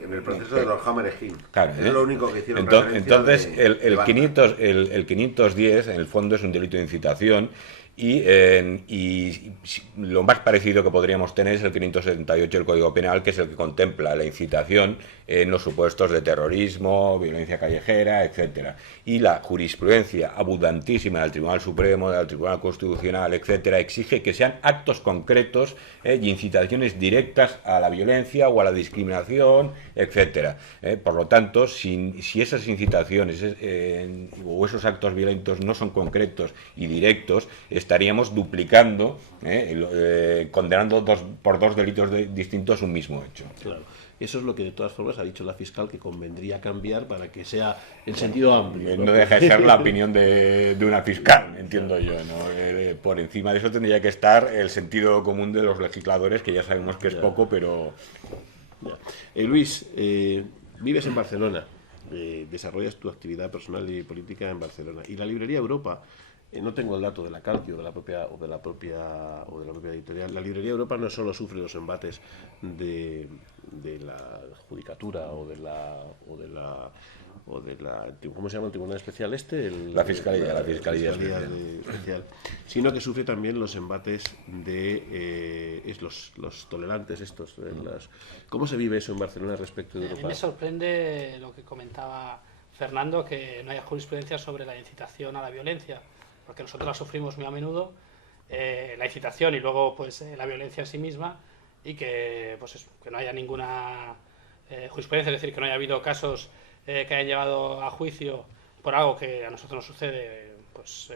en el proceso de los Hammerhead. Claro, es lo único que hicieron. Entonces, el 510 en el fondo es un delito de incitación. Y lo más parecido que podríamos tener es el 578 del Código Penal, que es el que contempla la incitación en los supuestos de terrorismo, violencia callejera, etcétera. Y la jurisprudencia abundantísima del Tribunal Supremo, del Tribunal Constitucional, etcétera, exige que sean actos concretos y incitaciones directas a la violencia o a la discriminación, etcétera. Por lo tanto, si esas incitaciones o esos actos violentos no son concretos y directos, estaríamos duplicando, condenando por 2 delitos distintos un mismo hecho. Claro. Eso es lo que de todas formas ha dicho la fiscal que convendría cambiar para que sea en sentido amplio. No deja de ser la opinión de una fiscal, entiendo yo, ¿no? Por encima de eso tendría que estar el sentido común de los legisladores, que ya sabemos que es poco, pero... Luis, vives en Barcelona, desarrollas tu actividad personal y política en Barcelona, y la librería Europa... no tengo el dato de la Calci o de la propia editorial. La librería Europa no solo sufre los embates de la judicatura o de la ¿cómo se llama el tribunal especial la fiscalía especial, sino que sufre también los embates de los tolerantes estos. ¿Cómo se vive eso en Barcelona respecto de Europa? A mí me sorprende lo que comentaba Fernando, que no haya jurisprudencia sobre la incitación a la violencia, porque nosotros la sufrimos muy a menudo, la incitación y luego pues la violencia en sí misma, y que no haya ninguna jurisprudencia, es decir, que no haya habido casos que hayan llevado a juicio por algo que a nosotros nos sucede, pues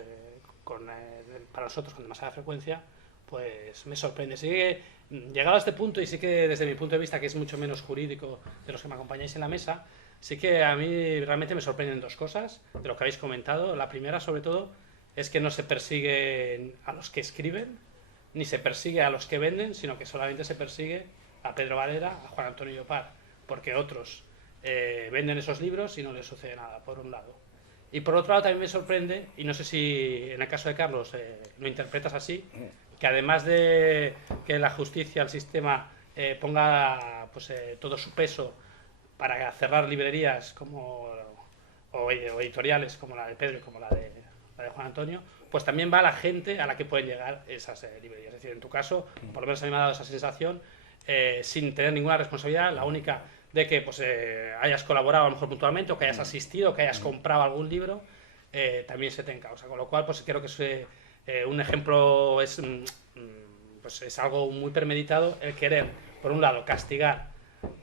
para nosotros con demasiada frecuencia, pues me sorprende. Sí que, llegado a este punto, y sí que desde mi punto de vista, que es mucho menos jurídico de los que me acompañáis en la mesa, sí que a mí realmente me sorprenden dos cosas de lo que habéis comentado. La primera, sobre todo, es que no se persigue a los que escriben, ni se persigue a los que venden, sino que solamente se persigue a Pedro Varela, a Juan Antonio Llopart, porque otros venden esos libros y no les sucede nada, por un lado. Y por otro lado también me sorprende, y no sé si en el caso de Carlos lo interpretas así, que además de que la justicia, el sistema, ponga pues, todo su peso para cerrar librerías o editoriales como la de Pedro y como la de Juan Antonio, pues también va a la gente a la que pueden llegar esas librerías. Es decir, en tu caso, por lo menos a mí me ha dado esa sensación, sin tener ninguna responsabilidad, la única de que pues, hayas colaborado a lo mejor puntualmente, o que hayas asistido, o que hayas comprado algún libro, también se te en causa. Con lo cual, pues creo que es un ejemplo, pues, es algo muy premeditado el querer, por un lado, castigar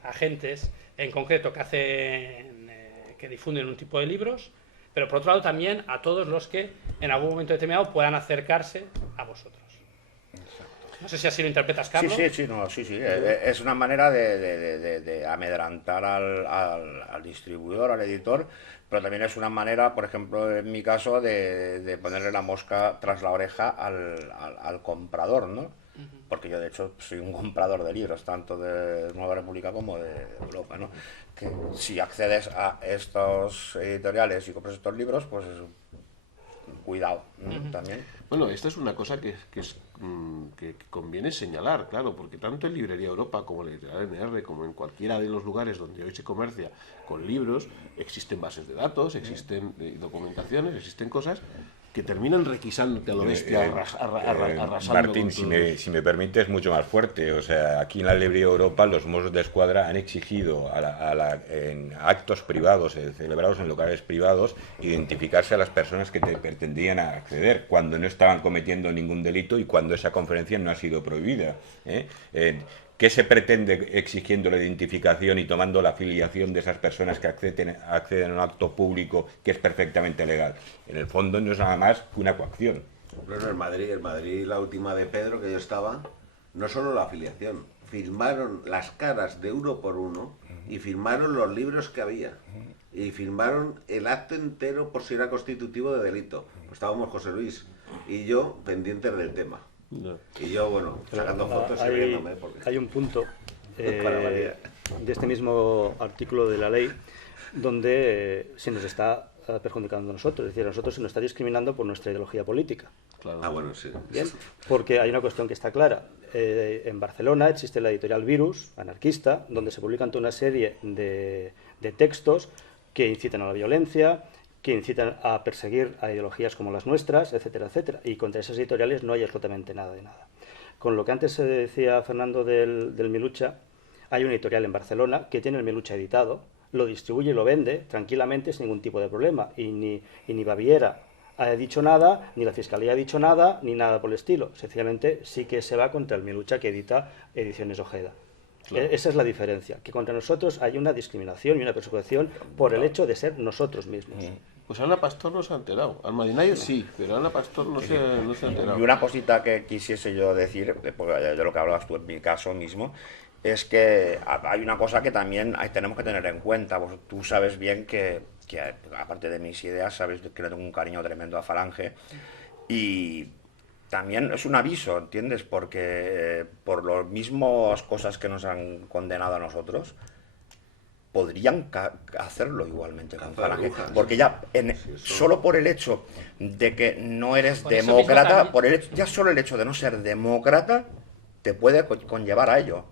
a agentes en concreto que difunden un tipo de libros, pero por otro lado también a todos los que en algún momento determinado puedan acercarse a vosotros. No sé si así lo interpretas, Carlos. Sí. Es una manera de amedrantar al distribuidor, al editor, pero también es una manera, por ejemplo, en mi caso, de ponerle la mosca tras la oreja al comprador, ¿no? Porque yo, de hecho, soy un comprador de libros, tanto de Nueva República como de Europa, ¿no? Que si accedes a estos editoriales y compras estos libros, pues cuidado, ¿no? También. Bueno, esta es una cosa que conviene señalar, claro, porque tanto en Librería Europa como en la editorial NR, como en cualquiera de los lugares donde hoy se comercia con libros, existen bases de datos, existen documentaciones, existen cosas que terminan requisándote a lo bestia, arrasando. Martín, si me permite, es mucho más fuerte. O sea, aquí en la Librería Europa los Mossos de Escuadra han exigido en actos privados, celebrados en locales privados, identificarse a las personas que pretendían acceder, cuando no estaban cometiendo ningún delito y cuando esa conferencia no ha sido prohibida. ¿Qué se pretende exigiendo la identificación y tomando la afiliación de esas personas que acceden a un acto público que es perfectamente legal? En el fondo no es nada más que una coacción. Bueno, en Madrid, la última de Pedro, que yo estaba, no solo la afiliación, firmaron las caras de uno por uno y firmaron los libros que había. Y firmaron el acto entero por si era constitutivo de delito. Pues estábamos José Luis y yo pendientes del tema. No. Y yo, bueno, sacando fotos y riéndome. Hay un punto de este mismo artículo de la ley donde se nos está perjudicando a nosotros. Es decir, a nosotros se nos está discriminando por nuestra ideología política. Claro. Ah, bueno, sí. Bien, porque hay una cuestión que está clara. En Barcelona existe la editorial Virus, anarquista, donde se publican toda una serie de textos que incitan a la violencia, que incitan a perseguir a ideologías como las nuestras, etcétera, etcétera. Y contra esas editoriales no hay absolutamente nada de nada. Con lo que antes se decía Fernando del Milucha, hay una editorial en Barcelona que tiene el Milucha editado, lo distribuye y lo vende tranquilamente sin ningún tipo de problema. Y ni Baviera ha dicho nada, ni la Fiscalía ha dicho nada, ni nada por el estilo. Sencillamente sí que se va contra el Milucha que edita Ediciones Ojeda. Claro. Esa es la diferencia, que contra nosotros hay una discriminación y una persecución por el hecho de ser nosotros mismos. Pues Ana Pastor no se ha enterado. Almadinayo sí, pero Ana Pastor no se ha enterado. Y una cosita que quisiese yo decir, de lo que hablabas tú en mi caso mismo, es que hay una cosa que también tenemos que tener en cuenta. Tú sabes bien que aparte de mis ideas, sabes que le tengo un cariño tremendo a Falange. Y también es un aviso, ¿entiendes? Porque por las mismas cosas que nos han condenado a nosotros, podrían hacerlo igualmente con Falange. Porque ya, solo por el hecho de que no eres demócrata, ya solo el hecho de no ser demócrata, te puede conllevar a ello.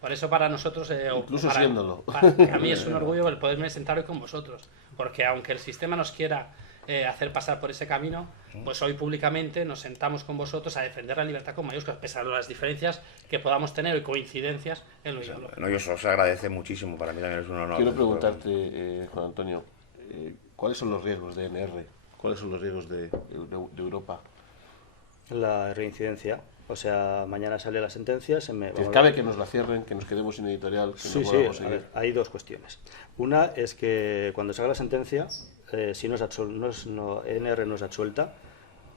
Por eso para nosotros, incluso siéndolo, a mí es un orgullo el poderme sentar hoy con vosotros, porque aunque el sistema nos quiera hacer pasar por ese camino, pues hoy públicamente nos sentamos con vosotros a defender la libertad con mayúsculas, pese a las diferencias que podamos tener y coincidencias en lo ideológico. No, yo os agradece muchísimo, para mí también es un honor. Quiero preguntarte, Juan Antonio, ¿cuáles son los riesgos de NR? ¿Cuáles son los riesgos de Europa? La reincidencia. O sea, mañana sale la sentencia, ¿Cabe que nos la cierren, que nos quedemos sin editorial? Que sí, no sí, podamos seguir? a ver, hay dos cuestiones. Una es que cuando salga la sentencia, si NR nos absuelta,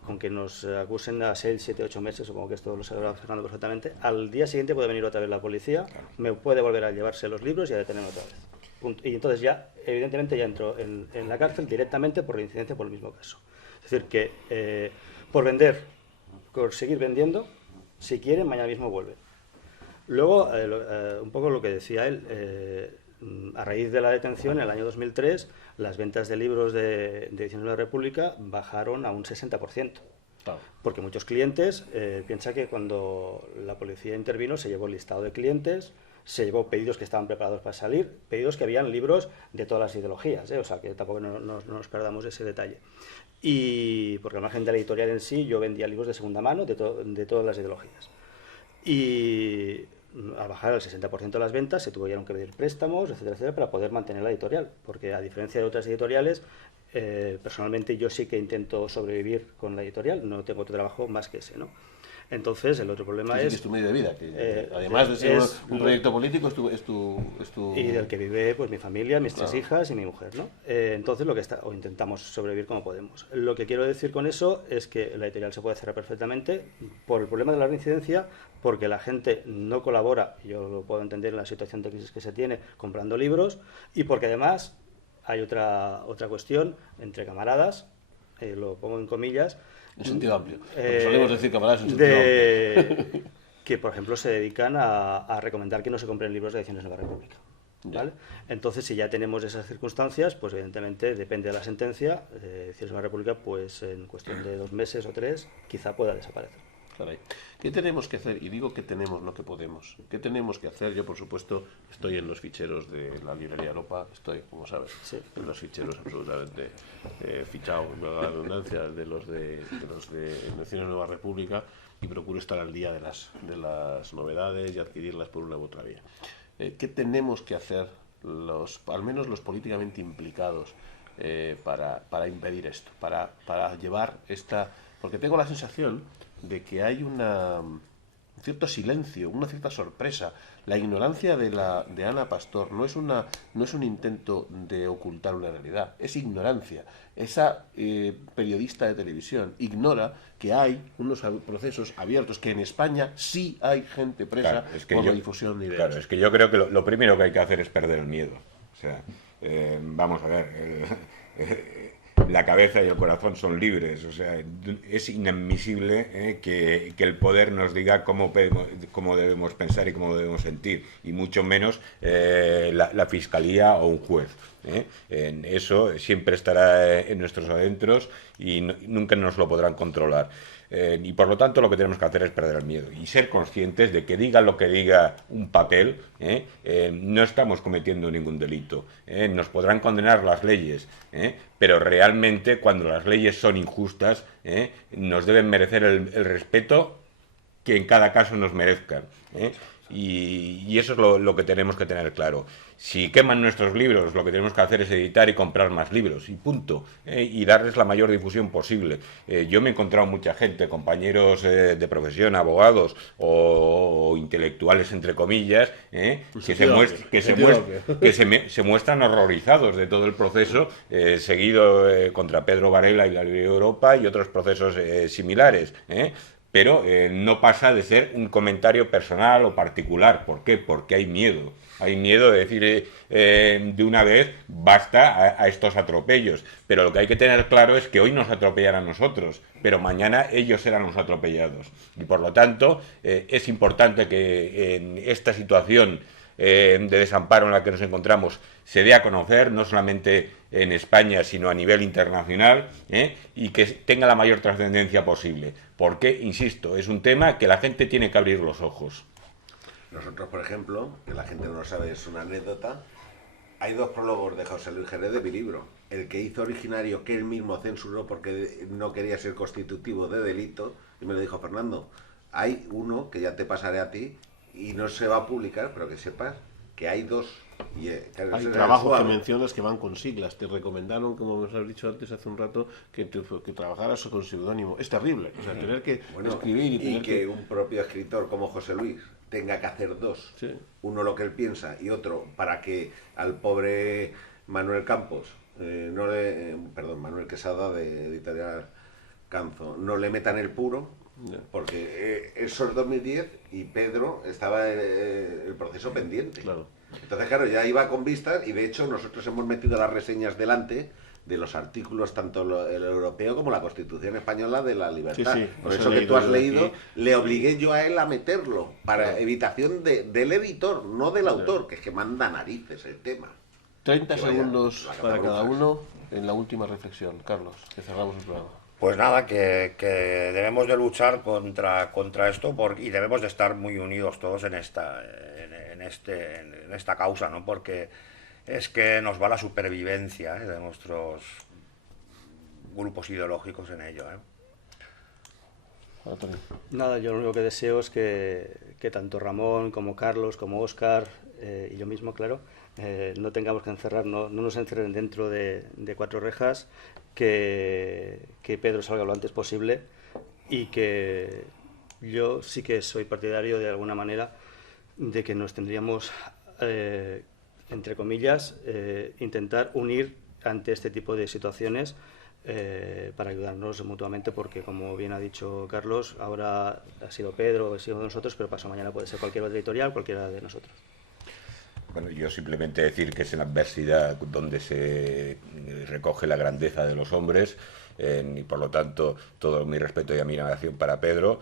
aunque nos acusen a 6, 7, 8 meses, supongo que esto lo sabrá Fernando perfectamente, al día siguiente puede venir otra vez la policía, me puede volver a llevarse los libros y a detenerme otra vez. Punto. Y entonces ya, evidentemente, ya entro en la cárcel directamente por reincidencia por el mismo caso. Es decir, que por seguir vendiendo, si quieren, mañana mismo vuelve. Luego, un poco lo que decía él, a raíz de la detención, en el año 2003, las ventas de libros de Ediciones de la República bajaron a un 60%. Claro. Porque muchos clientes piensan que cuando la policía intervino se llevó el listado de clientes, se llevó pedidos que estaban preparados para salir, pedidos que habían libros de todas las ideologías, o sea que tampoco no nos perdamos ese detalle. Y porque al margen de la editorial en sí, yo vendía libros de segunda mano de todas las ideologías. Y al bajar al 60% de las ventas se tuvieron que pedir préstamos, etcétera, etcétera, para poder mantener la editorial, porque a diferencia de otras editoriales, personalmente yo sí que intento sobrevivir con la editorial, no tengo otro trabajo más que ese, ¿no? Entonces, el otro problema es tu medio de vida, que además de ser un proyecto político, es tu... Y del que vive pues mi familia, mis tres hijas y mi mujer, ¿no? Entonces, intentamos sobrevivir como podemos. Lo que quiero decir con eso es que la editorial se puede cerrar perfectamente por el problema de la reincidencia, porque la gente no colabora, yo lo puedo entender en la situación de crisis que se tiene, comprando libros, y porque además hay otra cuestión entre camaradas, lo pongo en comillas, en sentido amplio. Solemos decir camaradas en sentido amplio. Que, por ejemplo, se dedican a recomendar que no se compren libros de Ediciones Nueva República. ¿Vale? Entonces, si ya tenemos esas circunstancias, pues evidentemente depende de la sentencia. Ediciones Nueva República, pues en cuestión de 2 meses o 3, quizá pueda desaparecer. ¿Qué tenemos que hacer? Y digo que tenemos, no que podemos. ¿Qué tenemos que hacer? Yo, por supuesto, estoy en los ficheros de la librería Lopa, estoy, como sabes, en los ficheros absolutamente fichado, en la redundancia, de los de Ediciones Nueva República, y procuro estar al día de las novedades y adquirirlas por una u otra vía. ¿Qué tenemos que hacer, al menos los políticamente implicados, para impedir esto, para llevar esta... Porque tengo la sensación de que hay un cierto silencio, una cierta sorpresa. La ignorancia de Ana Pastor no es un intento de ocultar una realidad, es ignorancia. Esa periodista de televisión ignora que hay unos procesos abiertos, que en España sí hay gente presa por la difusión de ideas. Claro, es que yo creo que lo primero que hay que hacer es perder el miedo. O sea, vamos a ver... la cabeza y el corazón son libres, o sea, es inadmisible que el poder nos diga cómo debemos pensar y cómo debemos sentir, y mucho menos la fiscalía o un juez. En eso siempre estará en nuestros adentros y nunca nos lo podrán controlar. Y por lo tanto lo que tenemos que hacer es perder el miedo y ser conscientes de que diga lo que diga un papel, no estamos cometiendo ningún delito. Nos podrán condenar las leyes, pero realmente cuando las leyes son injustas, nos deben merecer el respeto que en cada caso nos merezcan. Y eso es lo que tenemos que tener claro. Si queman nuestros libros, lo que tenemos que hacer es editar y comprar más libros, y punto, y darles la mayor difusión posible. Yo me he encontrado mucha gente, compañeros de profesión, abogados o intelectuales, entre comillas, que se muestran horrorizados de todo el proceso seguido contra Pedro Varela y la Librería Europa y otros procesos similares, pero no pasa de ser un comentario personal o particular. ¿Por qué? Porque hay miedo. Hay miedo de decir de una vez basta a estos atropellos. Pero lo que hay que tener claro es que hoy nos atropellan a nosotros, pero mañana ellos serán los atropellados. Y por lo tanto es importante que en esta situación de desamparo en la que nos encontramos se dé a conocer, no solamente en España, sino a nivel internacional, y que tenga la mayor trascendencia posible. Porque, insisto, es un tema que la gente tiene que abrir los ojos. Nosotros, por ejemplo, que la gente no lo sabe, es una anécdota, hay 2 prólogos de José Luis Jerez de mi libro. El que hizo originario, que él mismo censuró porque no quería ser constitutivo de delito, y me lo dijo Fernando, hay uno que ya te pasaré a ti, y no se va a publicar, pero que sepas que hay dos. Hay trabajos que mencionas que van con siglas. Te recomendaron, como nos has dicho antes hace un rato, que trabajaras con seudónimo. Es terrible, o sea, tener que escribir y tener que un propio escritor como José Luis tenga que hacer dos, sí. Uno lo que él piensa y otro para que al pobre Manuel Campos, Manuel Quesada de Editorial Canzo, no le metan el puro. Porque eso es 2010 y Pedro estaba el proceso pendiente. Claro. Entonces, claro, ya iba con vistas y de hecho nosotros hemos metido las reseñas delante de los artículos, tanto el europeo como la Constitución Española de la Libertad. Sí, por eso que tú has leído, le obligué yo a él a meterlo, para evitación del editor, no del autor, que es que manda narices el tema. 30 segundos para cada uno en la última reflexión. Carlos, que cerramos el programa. Pues nada, que debemos de luchar contra esto y debemos de estar muy unidos todos en esta causa, ¿no? Porque es que nos va la supervivencia de nuestros grupos ideológicos en ello. Nada, yo lo único que deseo es que tanto Ramón como Carlos, como Óscar y yo mismo, claro, no tengamos que encerrar, no nos encierren dentro de cuatro rejas, que Pedro salga lo antes posible y que yo sí que soy partidario de alguna manera de que nos tendríamos, entre comillas, intentar unir ante este tipo de situaciones para ayudarnos mutuamente, porque como bien ha dicho Carlos, ahora ha sido Pedro, ha sido nosotros, pero pasado mañana puede ser cualquier otra editorial, cualquiera de nosotros. Bueno, yo simplemente decir que es en la adversidad donde se recoge la grandeza de los hombres, y por lo tanto todo mi respeto y admiración para Pedro.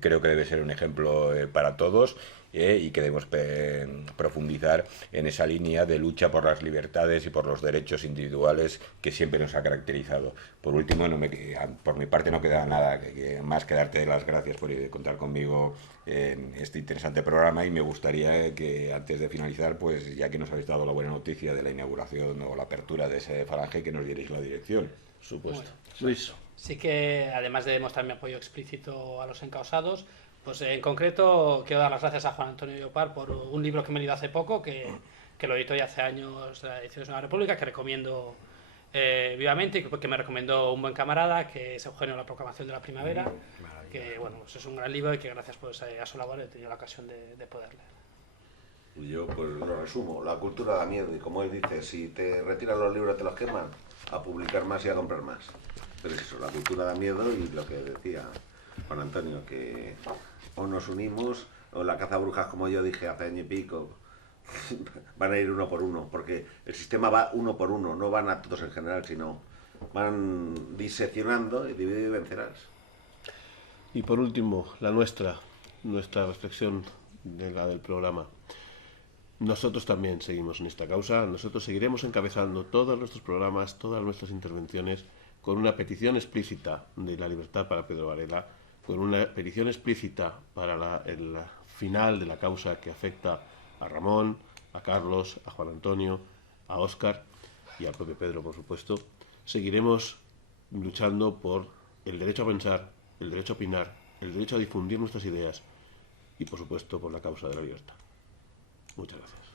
Creo que debe ser un ejemplo para todos, y que debemos profundizar en esa línea de lucha por las libertades y por los derechos individuales que siempre nos ha caracterizado. Por último, por mi parte no queda nada más que darte las gracias por contar conmigo en este interesante programa, y me gustaría que antes de finalizar, pues ya que nos habéis dado la buena noticia de la inauguración o la apertura de ese falange, que nos dierais la dirección. Supuesto. Bueno, Luis. Sí que, además de mostrar mi apoyo explícito a los encausados, pues en concreto quiero dar las gracias a Juan Antonio Llopart por un libro que me he leído hace poco, que lo editó ya hace años la Ediciones de la República, que recomiendo vivamente, y que me recomendó un buen camarada, que es Eugenio, La Proclamación de la Primavera, que bueno, pues es un gran libro y que gracias pues, a su labor he tenido la ocasión de poder leer. Y yo pues lo resumo: la cultura da miedo, y como él dice, si te retiran los libros te los queman, a publicar más y a comprar más. Pero es eso, la cultura da miedo, y lo que decía Juan Antonio, que o nos unimos, o la caza brujas, como yo dije hace año y pico, van a ir uno por uno, porque el sistema va uno por uno, no van a todos en general, sino van diseccionando, y divide y vencerás. Y por último, nuestra reflexión de la del programa. Nosotros también seguimos en esta causa, nosotros seguiremos encabezando todos nuestros programas, todas nuestras intervenciones, con una petición explícita de la libertad para Pedro Varela, con una petición explícita para el final de la causa que afecta a Ramón, a Carlos, a Juan Antonio, a Óscar y al propio Pedro, por supuesto. Seguiremos luchando por el derecho a pensar, el derecho a opinar, el derecho a difundir nuestras ideas y, por supuesto, por la causa de la libertad. Muchas gracias.